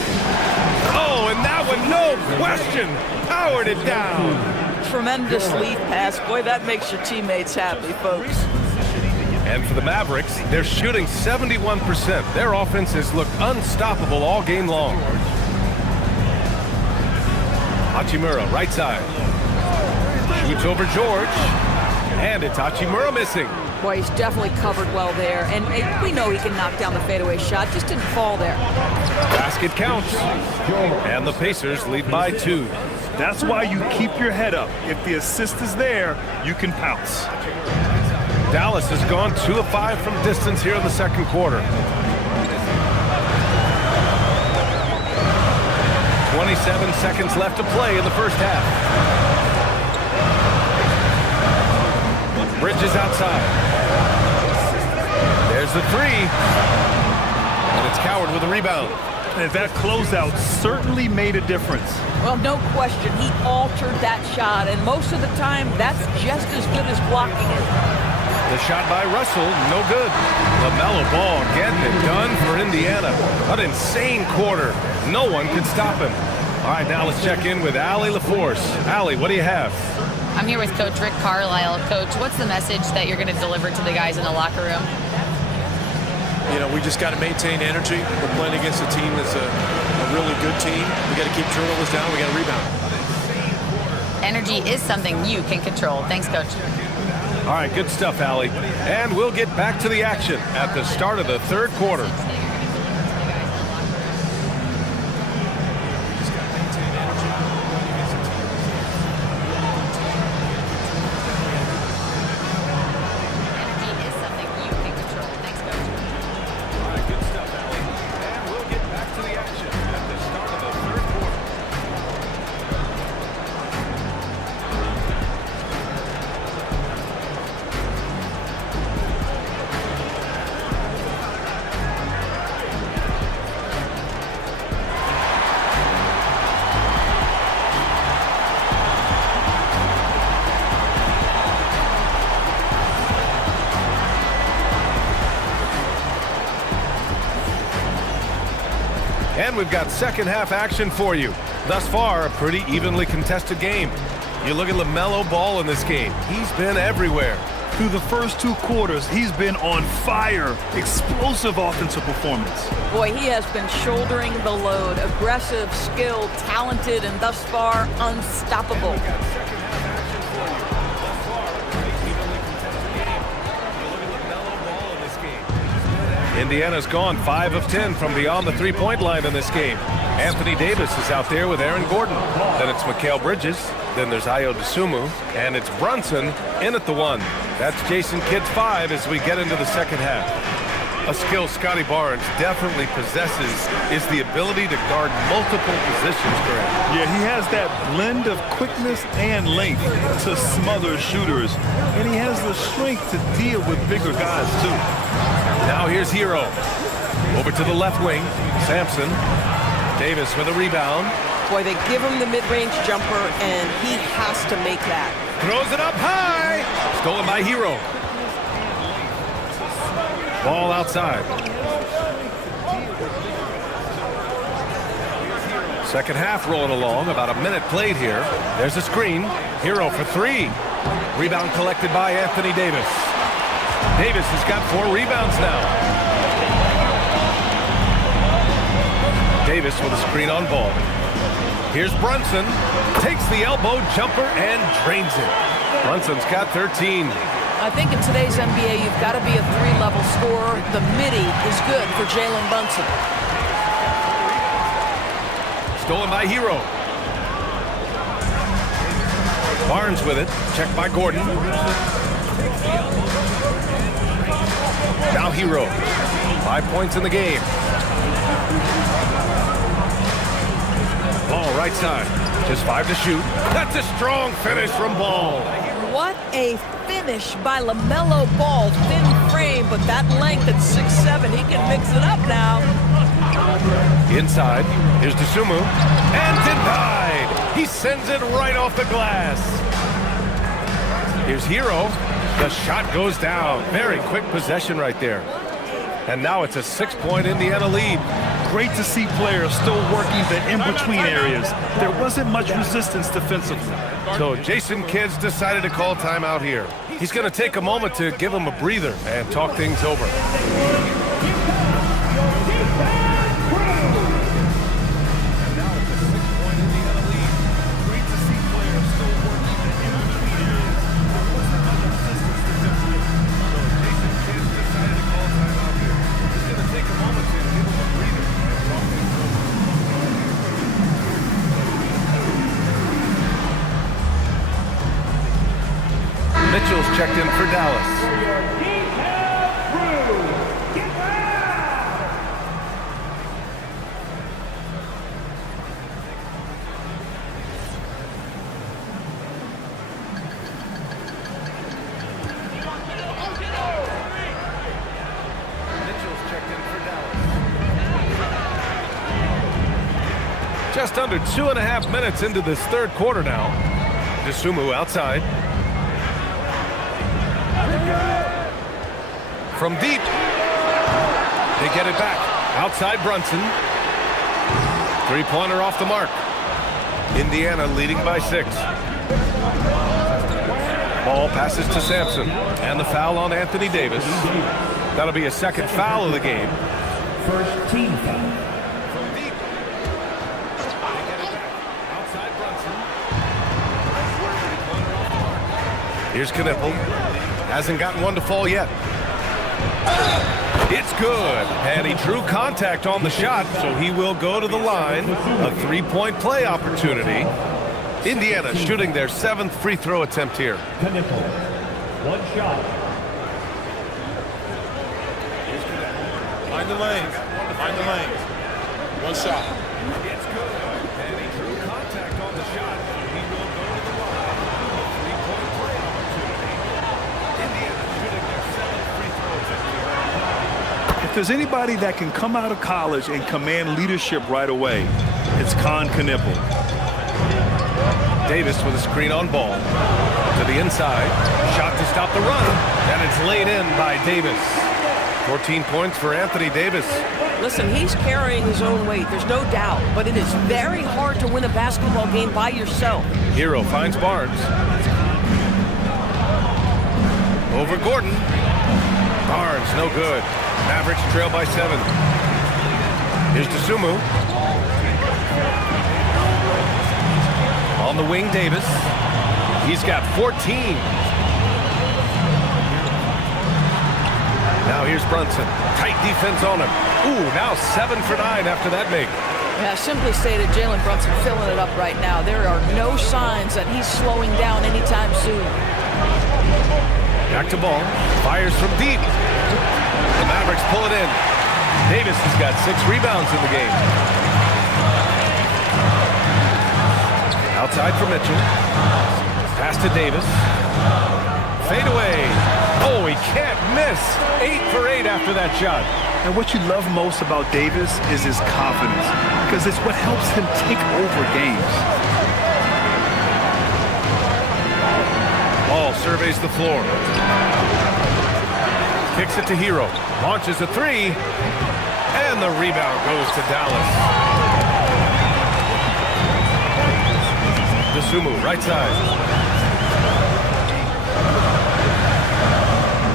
Oh, and that one, no question, powered it down. Tremendous lead pass. Boy, that makes your teammates happy, folks. And for the Mavericks, they're shooting 71%. Their offense has looked unstoppable all game long. Hachimura, right side. Shoots over George. And it's Hachimura missing. Boy, he's definitely covered well there. And we know he can knock down the fadeaway shot. Just didn't fall there. Basket counts. And the Pacers lead by 2. That's why you keep your head up. If the assist is there, you can pounce. Dallas has gone 2 of 5 from distance here in the second quarter. 27 seconds left to play in the first half. Bridges outside. There's the 3. And it's Coward with a rebound. And that closeout certainly made a difference. Well, no question. He altered that shot. And most of the time, that's just as good as blocking it. The shot by Russell, no good. LaMelo Ball getting it done for Indiana. An insane quarter. No one could stop him. All right, now let's check in with Allie LaForce. Allie, what do you have? I'm here with Coach Rick Carlisle. Coach, what's the message that you're going to deliver to the guys in the locker room? You know, we just got to maintain energy. We're playing against a team that's a really good team. We got to keep turnovers down. We got to rebound. Energy is something you can control. Thanks, Coach. All right, good stuff, Allie. And we'll get back to the action at the start of the third quarter. And we've got second half action for you. Thus far, a pretty evenly contested game. You look at LaMelo Ball in this game. He's been everywhere. Through the first 2 quarters, he's been on fire. Explosive offensive performance. Boy, he has been shouldering the load. Aggressive, skilled, talented, and thus far, unstoppable. Indiana's gone 5 of 10 from beyond the three-point line in this game. Anthony Davis is out there with Aaron Gordon. Then it's Mikal Bridges. Then there's Ayo Dosunmu. And it's Brunson in at the 1. That's Jason Kidd's 5 as we get into the second half. A skill Scotty Barnes definitely possesses is the ability to guard multiple positions, Greg. Yeah, he has that blend of quickness and length to smother shooters. And he has the strength to deal with bigger guys, too. Now here's Hero. Over to the left wing. Sampson. Davis with a rebound. Boy, they give him the mid-range jumper, and he has to make that. Throws it up high. Stolen by Hero. Ball outside. Second half rolling along. About a minute played here. There's a screen. Hero for three. Rebound collected by Anthony Davis. Davis has got 4 rebounds now. Davis with a screen on ball. Here's Brunson. Takes the elbow jumper and drains it. Brunson's got 13. I think in today's NBA, you've got to be a 3-level scorer. The midi is good for Jalen Brunson. Stolen by Hero. Barnes with it. Checked by Gordon. Now Hero. 5 points in the game. Ball right side. Just 5 to shoot. That's a strong finish from Ball. What a finish by LaMelo Ball. Thin frame, but that length at 6'7", he can mix it up now. Inside. Here's Dosunmu. And denied. He sends it right off the glass. Here's Hero. The shot goes down. Very quick possession right there. And now it's a 6-point Indiana lead. Great to see players still working the in-between areas. There wasn't much resistance defensively. So Jason Kidd's decided to call timeout here. He's going to take a moment to give him a breather and talk things over. Mitchell's checked in for Dallas. Just under 2.5 minutes into this third quarter now. Dosunmu outside. From deep. They get it back. Outside Brunson. 3-pointer off the mark. Indiana leading by 6. Ball passes to Sampson. And the foul on Anthony Davis. That'll be a second foul of the game. First team foul. From deep. They get it back. Outside Brunson. 3-pointer off the mark. Here's Knipple. Hasn't gotten one to fall yet. It's good, and he drew contact on the shot, so he will go to the line. A 3-point play opportunity. Indiana shooting their 7th free throw attempt here. Knipple. One shot. Find the lanes. Find the lanes. One shot. It's good, and he drew contact on the shot, so he will go to the line. A 3-point play opportunity. Indiana shooting their 7th free throw attempt here. If there's anybody that can come out of college and command leadership right away, it's Knipple. Davis with a screen on Ball. To the inside. Shot to stop the run. And it's laid in by Davis. 14 points for Anthony Davis. Listen, he's carrying his own weight, there's no doubt, but it is very hard to win a basketball game by yourself. Hero finds Barnes. Over Gordon. Barnes, no good. Mavericks trail by 7. Here's Dosunmu. On the wing, Davis. He's got 14. Now here's Brunson. Tight defense on him. Ooh, now 7 for 9 after that make. Yeah, simply stated, Jalen Brunson filling it up right now. There are no signs that he's slowing down anytime soon. Back to Ball. Fires from deep. The Mavericks pull it in. Davis has got 6 rebounds in the game. Outside for Mitchell. Pass to Davis. Fade away. Oh, he can't miss. 8 for 8 after that shot. And what you love most about Davis is his confidence, because it's what helps him take over games. Ball surveys the floor. Kicks it to Hero. Launches a three. And the rebound goes to Dallas. Dosunmu, right side.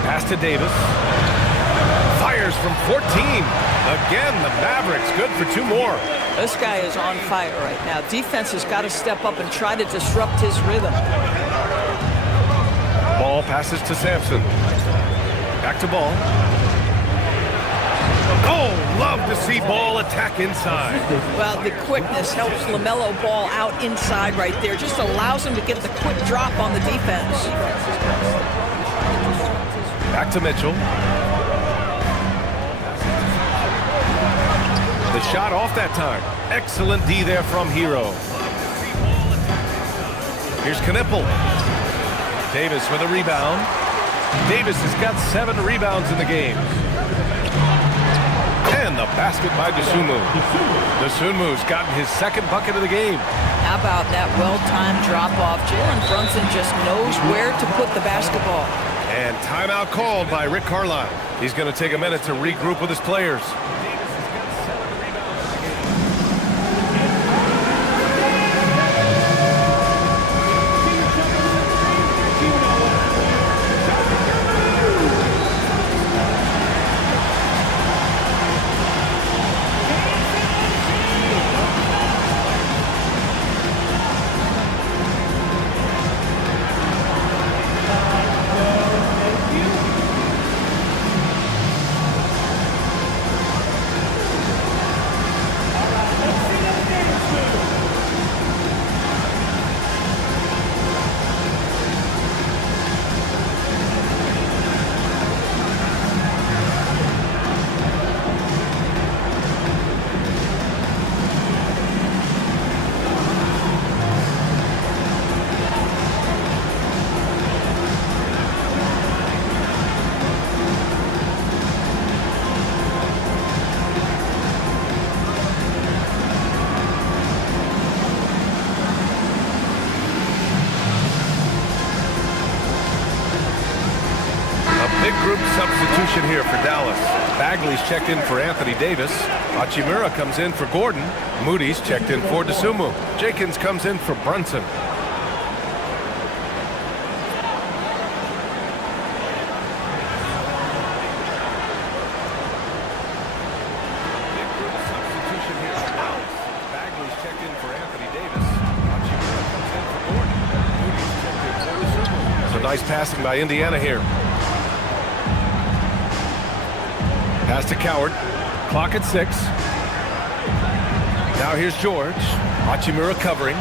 Pass to Davis. Fires from 14. Again, the Mavericks good for 2 more. This guy is on fire right now. Defense has got to step up and try to disrupt his rhythm. Ball passes to Sampson. Back to Ball. Oh, love to see Ball attack inside. Well, the quickness helps LaMelo Ball out inside right there. Just allows him to get the quick drop on the defense. Back to Mitchell. The shot off that time. Excellent D there from Hero. Here's Knipple. Davis with a rebound. Davis has got 7 rebounds in the game. And the basket by Dosunmu. Dosunmu's gotten his 2nd bucket of the game. How about that well-timed drop-off? Jalen Brunson just knows where to put the basketball. And timeout called by Rick Carlisle. He's going to take a minute to regroup with his players. Big group substitution here for Dallas. Bagley's checked in for Anthony Davis. Hachimura comes in for Gordon. Moody's checked in for Dosunmu. Jenkins comes in for Brunson. Big group substitution here for Dallas. Bagley's checked in for Anthony Davis. Hachimura comes in for Gordon. Moody's checked in for Dosunmu. So nice passing by Indiana here. Pass to Coward. Clock at 6. Now here's George. Hachimura covering.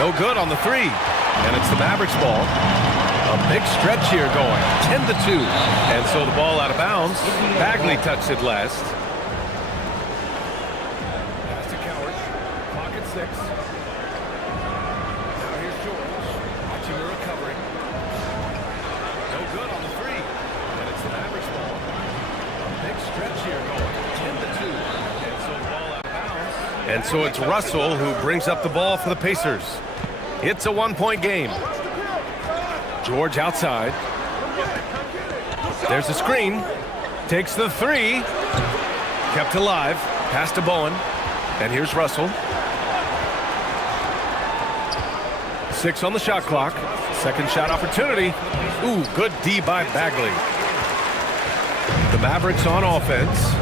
No good on the 3. And it's the Mavericks ball. A big stretch here going. 10-2. And so the ball out of bounds. Bagley touched it last. Pass to Coward. Clock at 6. Now here's George. Hachimura covering. No good on the 3. And it's the Mavericks ball. Big stretch here going. 10-2. And so the ball out of bounds. And so it's Russell who brings up the ball for the Pacers. It's a 1-point game. George outside. There's a screen. Takes the 3. Kept alive. Pass to Bowen. And here's Russell. 6 on the shot clock. Second shot opportunity. Ooh, good D by Bagley. The Mavericks on offense.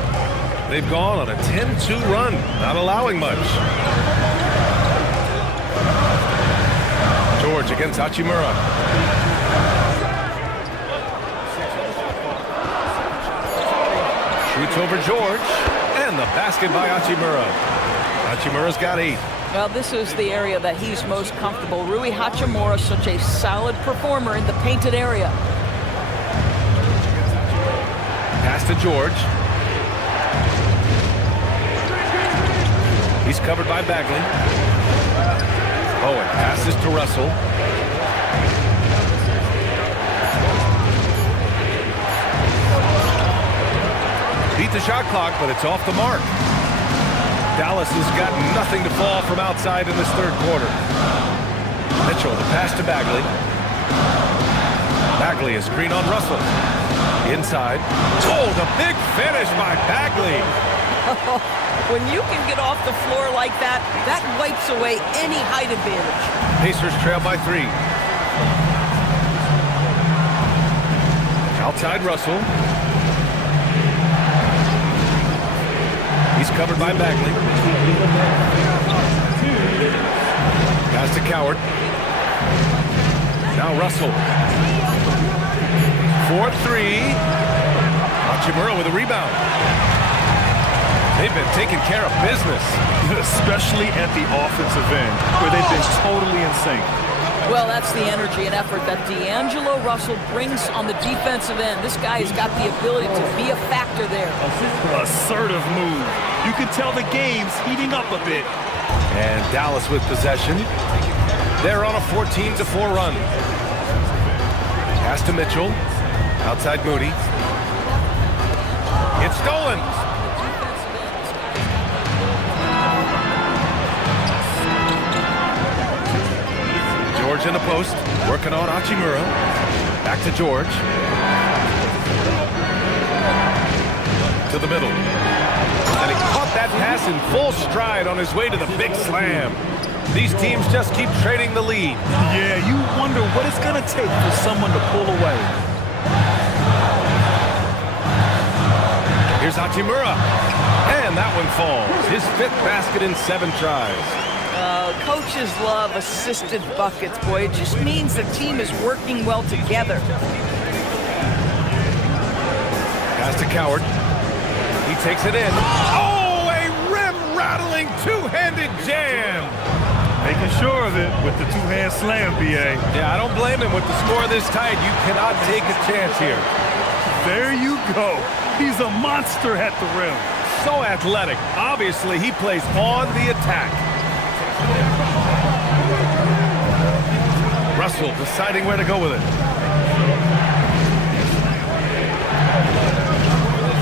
They've gone on a 10-2 run, not allowing much. George against Hachimura. Shoots over George, and the basket by Hachimura. Hachimura's got 8. Well, this is the area that he's most comfortable. Rui Hachimura, such a solid performer in the painted area. Pass to George. He's covered by Bagley. Owen passes to Russell. Beat the shot clock, but it's off the mark. Dallas has got nothing to fall from outside in this third quarter. Mitchell, the pass to Bagley. Bagley is screen on Russell. Inside. Oh, the big finish by Bagley. When you can get off the floor like that, that wipes away any height advantage. Pacers trail by 3. Outside Russell. He's covered by Bagley. Pass to Coward. Now Russell. 4-3. Hachimura with a rebound. They've been taking care of business. Especially at the offensive end, where they've been totally in sync. Well, that's the energy and effort that D'Angelo Russell brings on the defensive end. This guy has got the ability to be a factor there. Assertive move. You can tell the game's heating up a bit. And Dallas with possession. They're on a 14-4 run. Pass to Mitchell. Outside Moody. It's stolen. George in the post, working on Hachimura. Back to George. To the middle. And he caught that pass in full stride on his way to the big slam. These teams just keep trading the lead. Yeah, you wonder what it's going to take for someone to pull away. Here's Hachimura. And that one falls. His 5th basket in 7 tries. Coaches love assisted buckets, boy. It just means the team is working well together. Pass to Coward. He takes it in. Oh, a rim-rattling two-handed jam. Making sure of it with the two-hand slam, B.A. Yeah, I don't blame him. With the score this tight, you cannot take a chance here. There you go. He's a monster at the rim. So athletic. Obviously, he plays on the attack. Russell deciding where to go with it.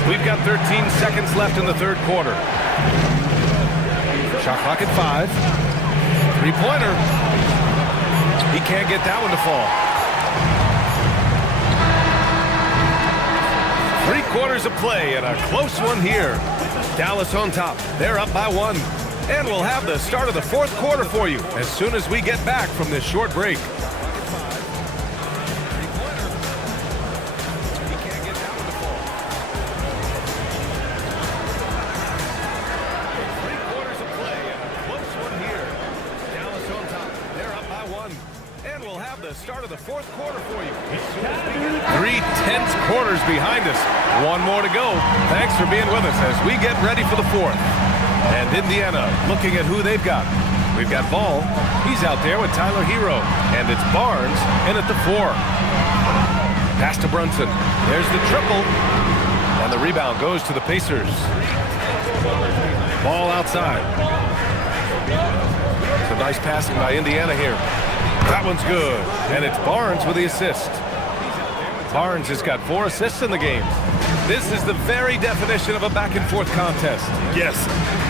We've got 13 seconds left in the 3rd quarter. Shot clock at 5. 3-pointer. He can't get that one to fall. 3/4 of play and a close one here. Dallas on top. They're up by 1. And we'll have the start of the 4th quarter for you as soon as we get back from this short break. Start of the 4th quarter for you. 3 tense quarters behind us. 1 more to go. Thanks for being with us as we get ready for the 4th. And Indiana looking at who they've got. We've got Ball. He's out there with Tyler Hero. And it's Barnes in at the 4. Pass to Brunson. There's the triple. And the rebound goes to the Pacers. Ball outside. Some nice passing by Indiana here. That one's good. And it's Barnes with the assist. Barnes has got 4 assists in the game. This is the very definition of a back-and-forth contest. Yes,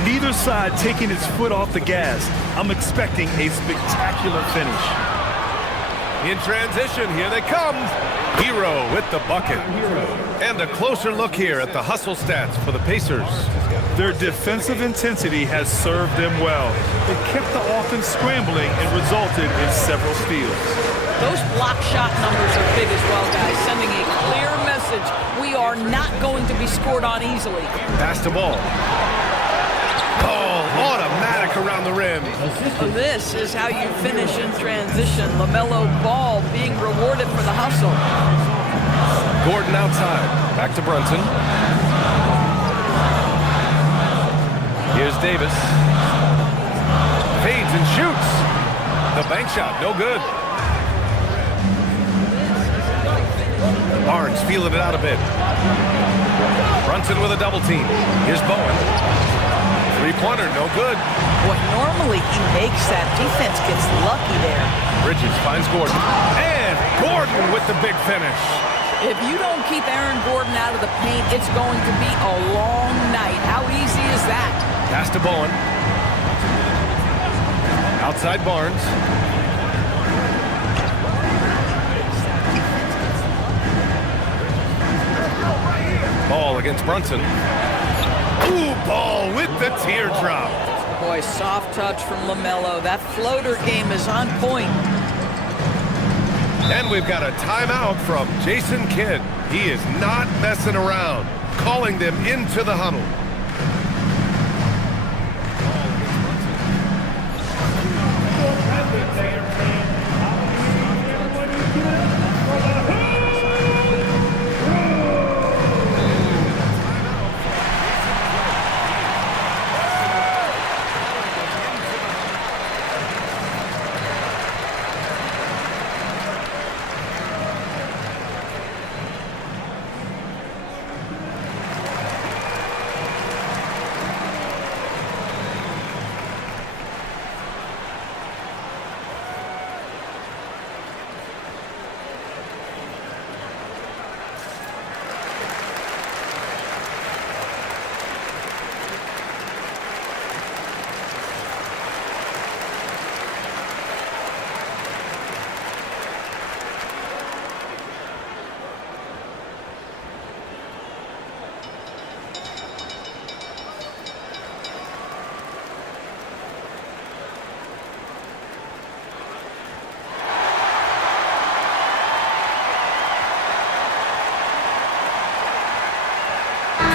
neither side taking its foot off the gas. I'm expecting a spectacular finish. In transition, here they come. Hero with the bucket. And a closer look here at the hustle stats for the Pacers. Their defensive intensity has served them well. It kept the offense scrambling and resulted in several steals. Those block shot numbers are big as well, guys, sending a clear message. We are not going to be scored on easily. Pass to Ball. Oh, automatic around the rim. This is how you finish in transition. LaMelo Ball being rewarded for the hustle. Gordon outside. Back to Brunson. Here's Davis. Fades and shoots. The bank shot, no good. Barnes feeling it out a bit. Brunson with a double team. Here's Bowen. 3-pointer, no good. What normally he makes that. Defense gets lucky there. Bridges finds Gordon. And Gordon with the big finish. If you don't keep Aaron Gordon out of the paint, it's going to be a long night. How easy is that? Pass to Bowen. Outside Barnes. Ball against Brunson. Ooh, Ball with the teardrop. Boy, soft touch from LaMelo. That floater game is on point. And we've got a timeout from Jason Kidd. He is not messing around, calling them into the huddle.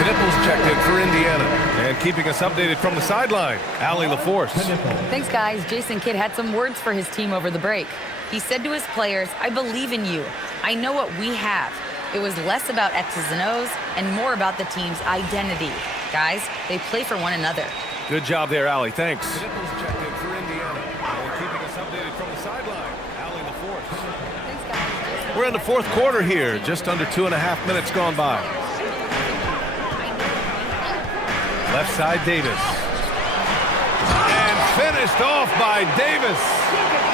Knipples checked in for Indiana. And keeping us updated from the sideline, Allie LaForce. Thanks, guys. Jason Kidd had some words for his team over the break. He said to his players, "I believe in you. I know what we have." It was less about X's and O's and more about the team's identity. Guys, they play for one another. Good job there, Allie. Thanks. Knipples checked in for Indiana. And keeping us updated from the sideline, Allie LaForce. Thanks, guys. We're in the fourth quarter here, just under 2.5 minutes gone by. Left side, Davis. And finished off by Davis.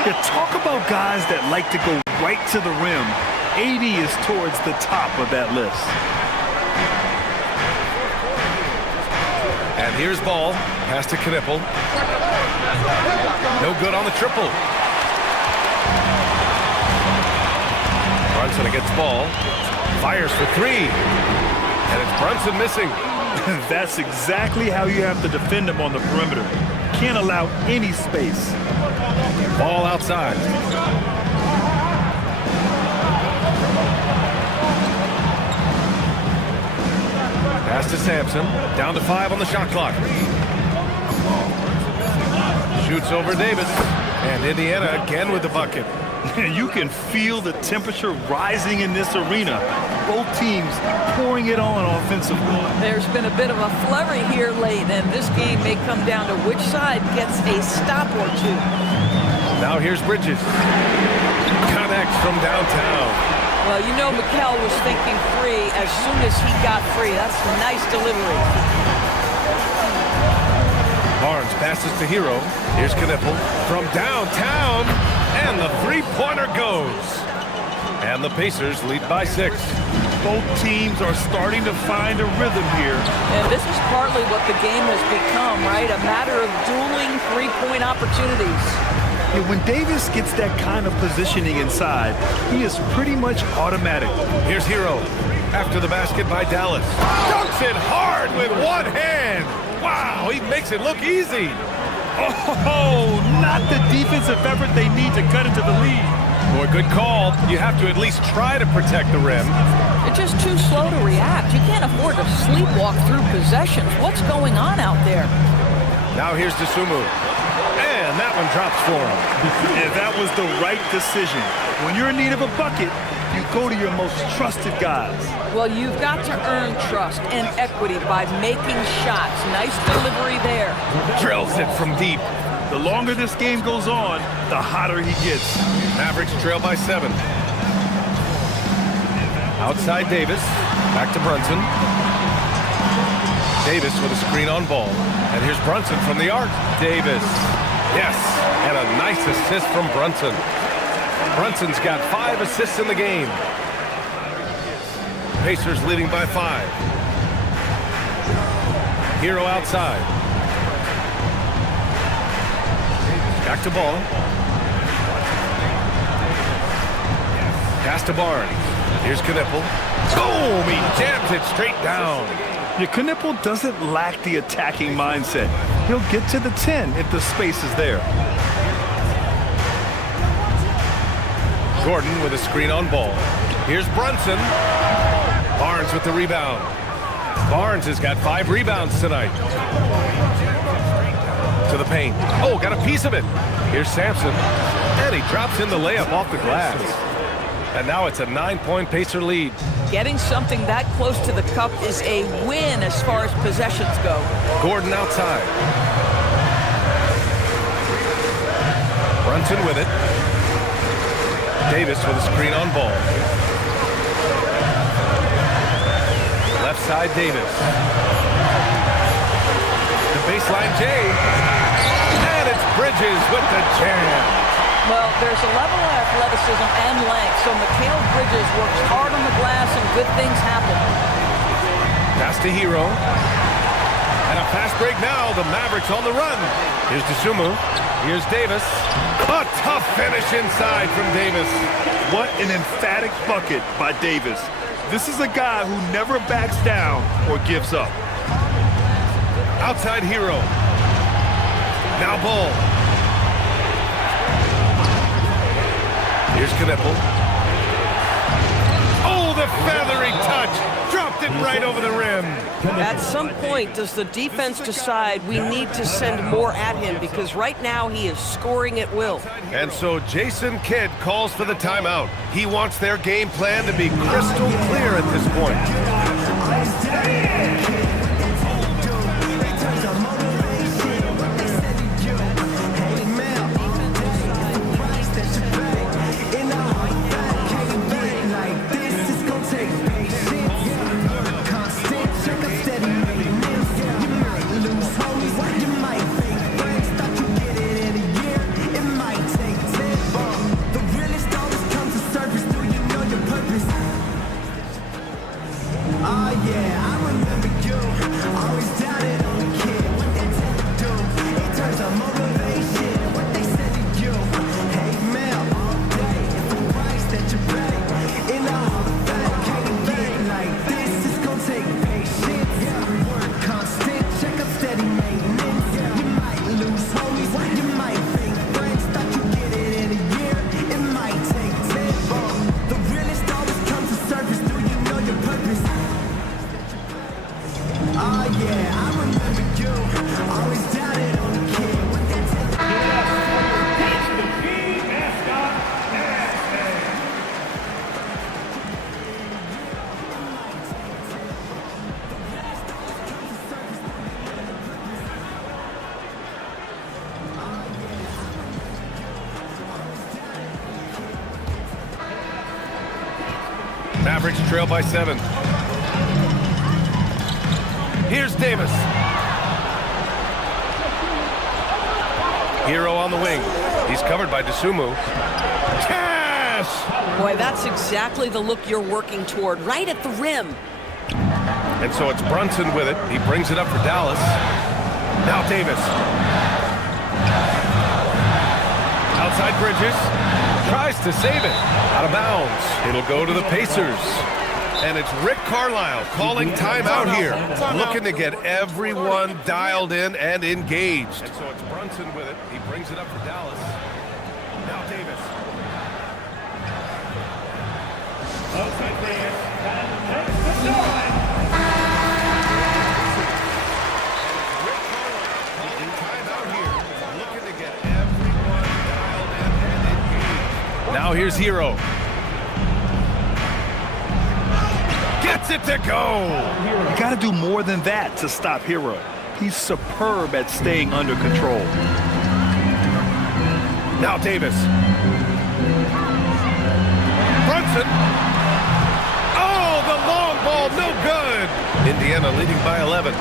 You talk about guys that like to go right to the rim. AD is towards the top of that list. And here's Ball. Pass to Knipple. No good on the triple. Brunson against Ball. Fires for three. And it's Brunson missing. That's exactly how you have to defend him on the perimeter. Can't allow any space. Ball outside. Pass to Sampson. Down to 5 on the shot clock. Shoots over Davis. And Indiana again with the bucket. You can feel the temperature rising in this arena. Both teams pouring it on offensively. There's been a bit of a flurry here late, and this game may come down to which side gets a stop or two. Now here's Bridges. Connects from downtown. Well, you know Mikal was thinking free as soon as he got free. That's a nice delivery. Barnes passes to Hero. Here's Knipple from downtown, and the three-pointer goes. And the Pacers lead by 6. Both teams are starting to find a rhythm here. And this is partly what the game has become, right? A matter of dueling three-point opportunities. Yeah, when Davis gets that kind of positioning inside, he is pretty much automatic. Here's Hero after the basket by Dallas. Dunks it hard with one hand. Wow, he makes it look easy. Oh, not the defensive effort they need to cut into the lead. Boy, good call. You have to at least try to protect the rim. They're just too slow to react. You can't afford to sleepwalk through possessions. What's going on out there? Now here's DeSumo. And that one drops for him. And that was the right decision. When you're in need of a bucket, you go to your most trusted guys. Well, you've got to earn trust and equity by making shots. Nice delivery there. Drills it from deep. The longer this game goes on, the hotter he gets. Mavericks trail by 7. Outside Davis. Back to Brunson. Davis with a screen on Ball. And here's Brunson from the arc. Davis. Yes. And a nice assist from Brunson. Brunson's got 5 assists in the game. Pacers leading by 5. Hero outside. Back to Ball. Pass to Barnes. Here's Knipple. Boom! He jams it straight down. Your Knipple doesn't lack the attacking mindset. He'll get to the 10 if the space is there. Gordon with a screen on ball. Here's Brunson. Barnes with the rebound. Barnes has got 5 rebounds tonight. To the paint. Oh, got a piece of it. Here's Sampson. And he drops in the layup off the glass. And now it's a 9-point Pacer lead. Getting something that close to the cup is a win as far as possessions go. Gordon outside. Brunson with it. Davis with a screen on ball. Left side, Davis. The baseline, Jay. And it's Bridges with the jam. Well, there's a level of athleticism and length, so Mikal Bridges works hard on the glass and good things happen. Pass to Hero. And a fast break now. The Mavericks on the run. Here's Dosunmu. Here's Davis. A tough finish inside from Davis. What an emphatic bucket by Davis. This is a guy who never backs down or gives up. Outside Hero. Now Bull. Here's Knipple. Oh, the feathery touch. Dropped it right over the rim. At some point, does the defense decide we need to send more at him? Because right now he is scoring at will. And so Jason Kidd calls for the timeout. He wants their game plan to be crystal clear at this point. Mavericks trail by 7. Here's Davis. Hero on the wing. He's covered by Dosunmu. Cash! Boy, that's exactly the look you're working toward, right at the rim. And so it's Brunson with it. He brings it up for Dallas. Now Davis. Outside Bridges. Tries to save it. Out of bounds. It'll go to the Pacers. And it's Rick Carlisle calling timeout here. Looking to get everyone dialed in and engaged. And so it's Brunson with it. He brings it up for Dallas. Now Davis. Outside Davis. Takes the shot. Now here's Hero. Gets it to go. You got to do more than that to stop Hero. He's superb at staying under control. Now Davis. Brunson. Oh, the long ball, no good. Indiana leading by 11.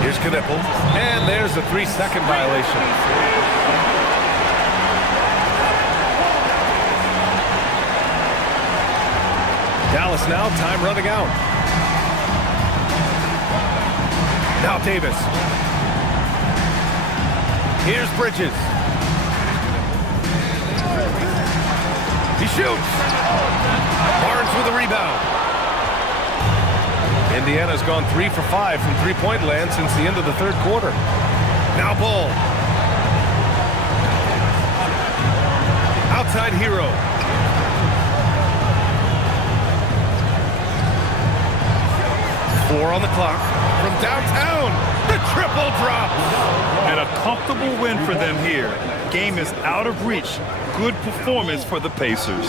Here's Knipple. And there's a 3-second violation. Dallas now, time running out. Now Davis. Here's Bridges. He shoots. Barnes with a rebound. Indiana's gone 3 for 5 from three-point land since the end of the third quarter. Now Ball. Outside Hero. Four on the clock. From downtown, the triple drop. And a comfortable win for them here. Game is out of reach. Good performance for the Pacers.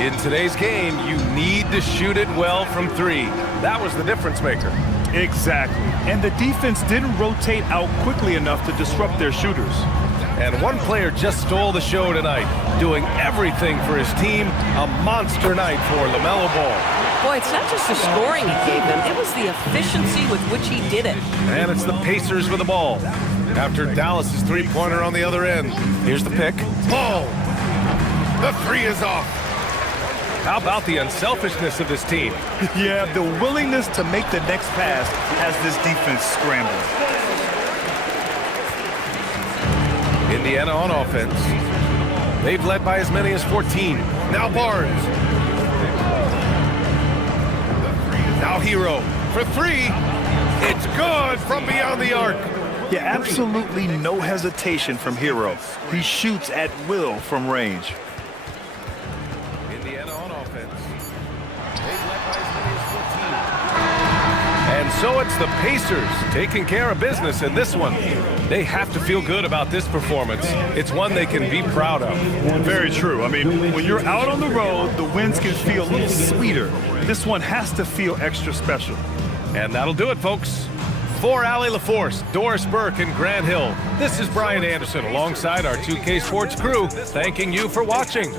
In today's game, you need to shoot it well from three. That was the difference maker. Exactly. And the defense didn't rotate out quickly enough to disrupt their shooters. And one player just stole the show tonight, doing everything for his team. A monster night for LaMelo Ball. Boy, it's not just the scoring he gave them. It was the efficiency with which he did it. And it's the Pacers with the ball. After Dallas's three-pointer on the other end. Here's the pick. Ball. The three is off. How about the unselfishness of this team? Yeah, the willingness to make the next pass has this defense scrambling. Indiana on offense. They've led by as many as 14. Now Barnes. Now Hero for three. It's good from beyond the arc. Yeah, absolutely no hesitation from Hero. He shoots at will from range. Indiana on offense. They've led by as many as 14. And so it's the Pacers taking care of business in this one. They have to feel good about this performance. It's one they can be proud of. Very true. I mean, when you're out on the road, the wins can feel a little sweeter. This one has to feel extra special. And that'll do it, folks. For Allie LaForce, Doris Burke, and Grant Hill, this is Brian Anderson alongside our 2K Sports crew, thanking you for watching.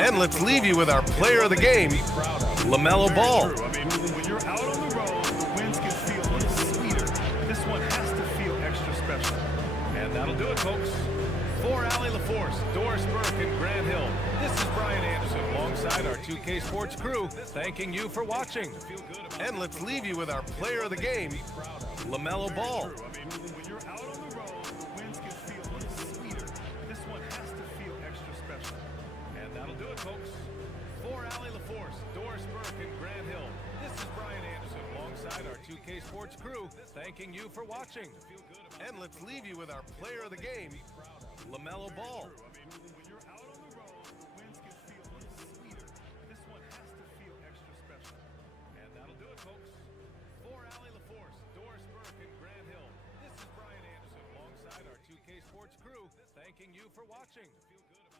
And let's leave you with our player of the game, LaMelo Ball. When you're out on the road, the wins can feel a little sweeter. This one has to feel extra special. And that'll do it, folks. For Allie LaForce, Doris Burke, and Grant Hill, this is Brian Anderson alongside our 2K Sports crew, thanking you for watching. And let's leave you with our player of the game, LaMelo Ball. When you're out on the road, the wins can feel a little sweeter. This one has to feel extra special. And that'll do it, folks. For Allie LaForce, Doris Burke, and Grant Hill, this is Brian Anderson alongside our 2K Sports crew, thanking you for watching. And let's leave you with our player of the game, LaMelo Ball. When you're out on the road, the wins can feel a little sweeter. This one has to feel extra special. And that'll do it, folks. For Allie LaForce, Doris Burke, and Grant Hill, this is Brian Anderson alongside our 2K Sports crew, thanking you for watching.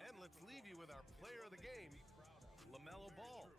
And let's leave you with our player of the game, LaMelo Ball.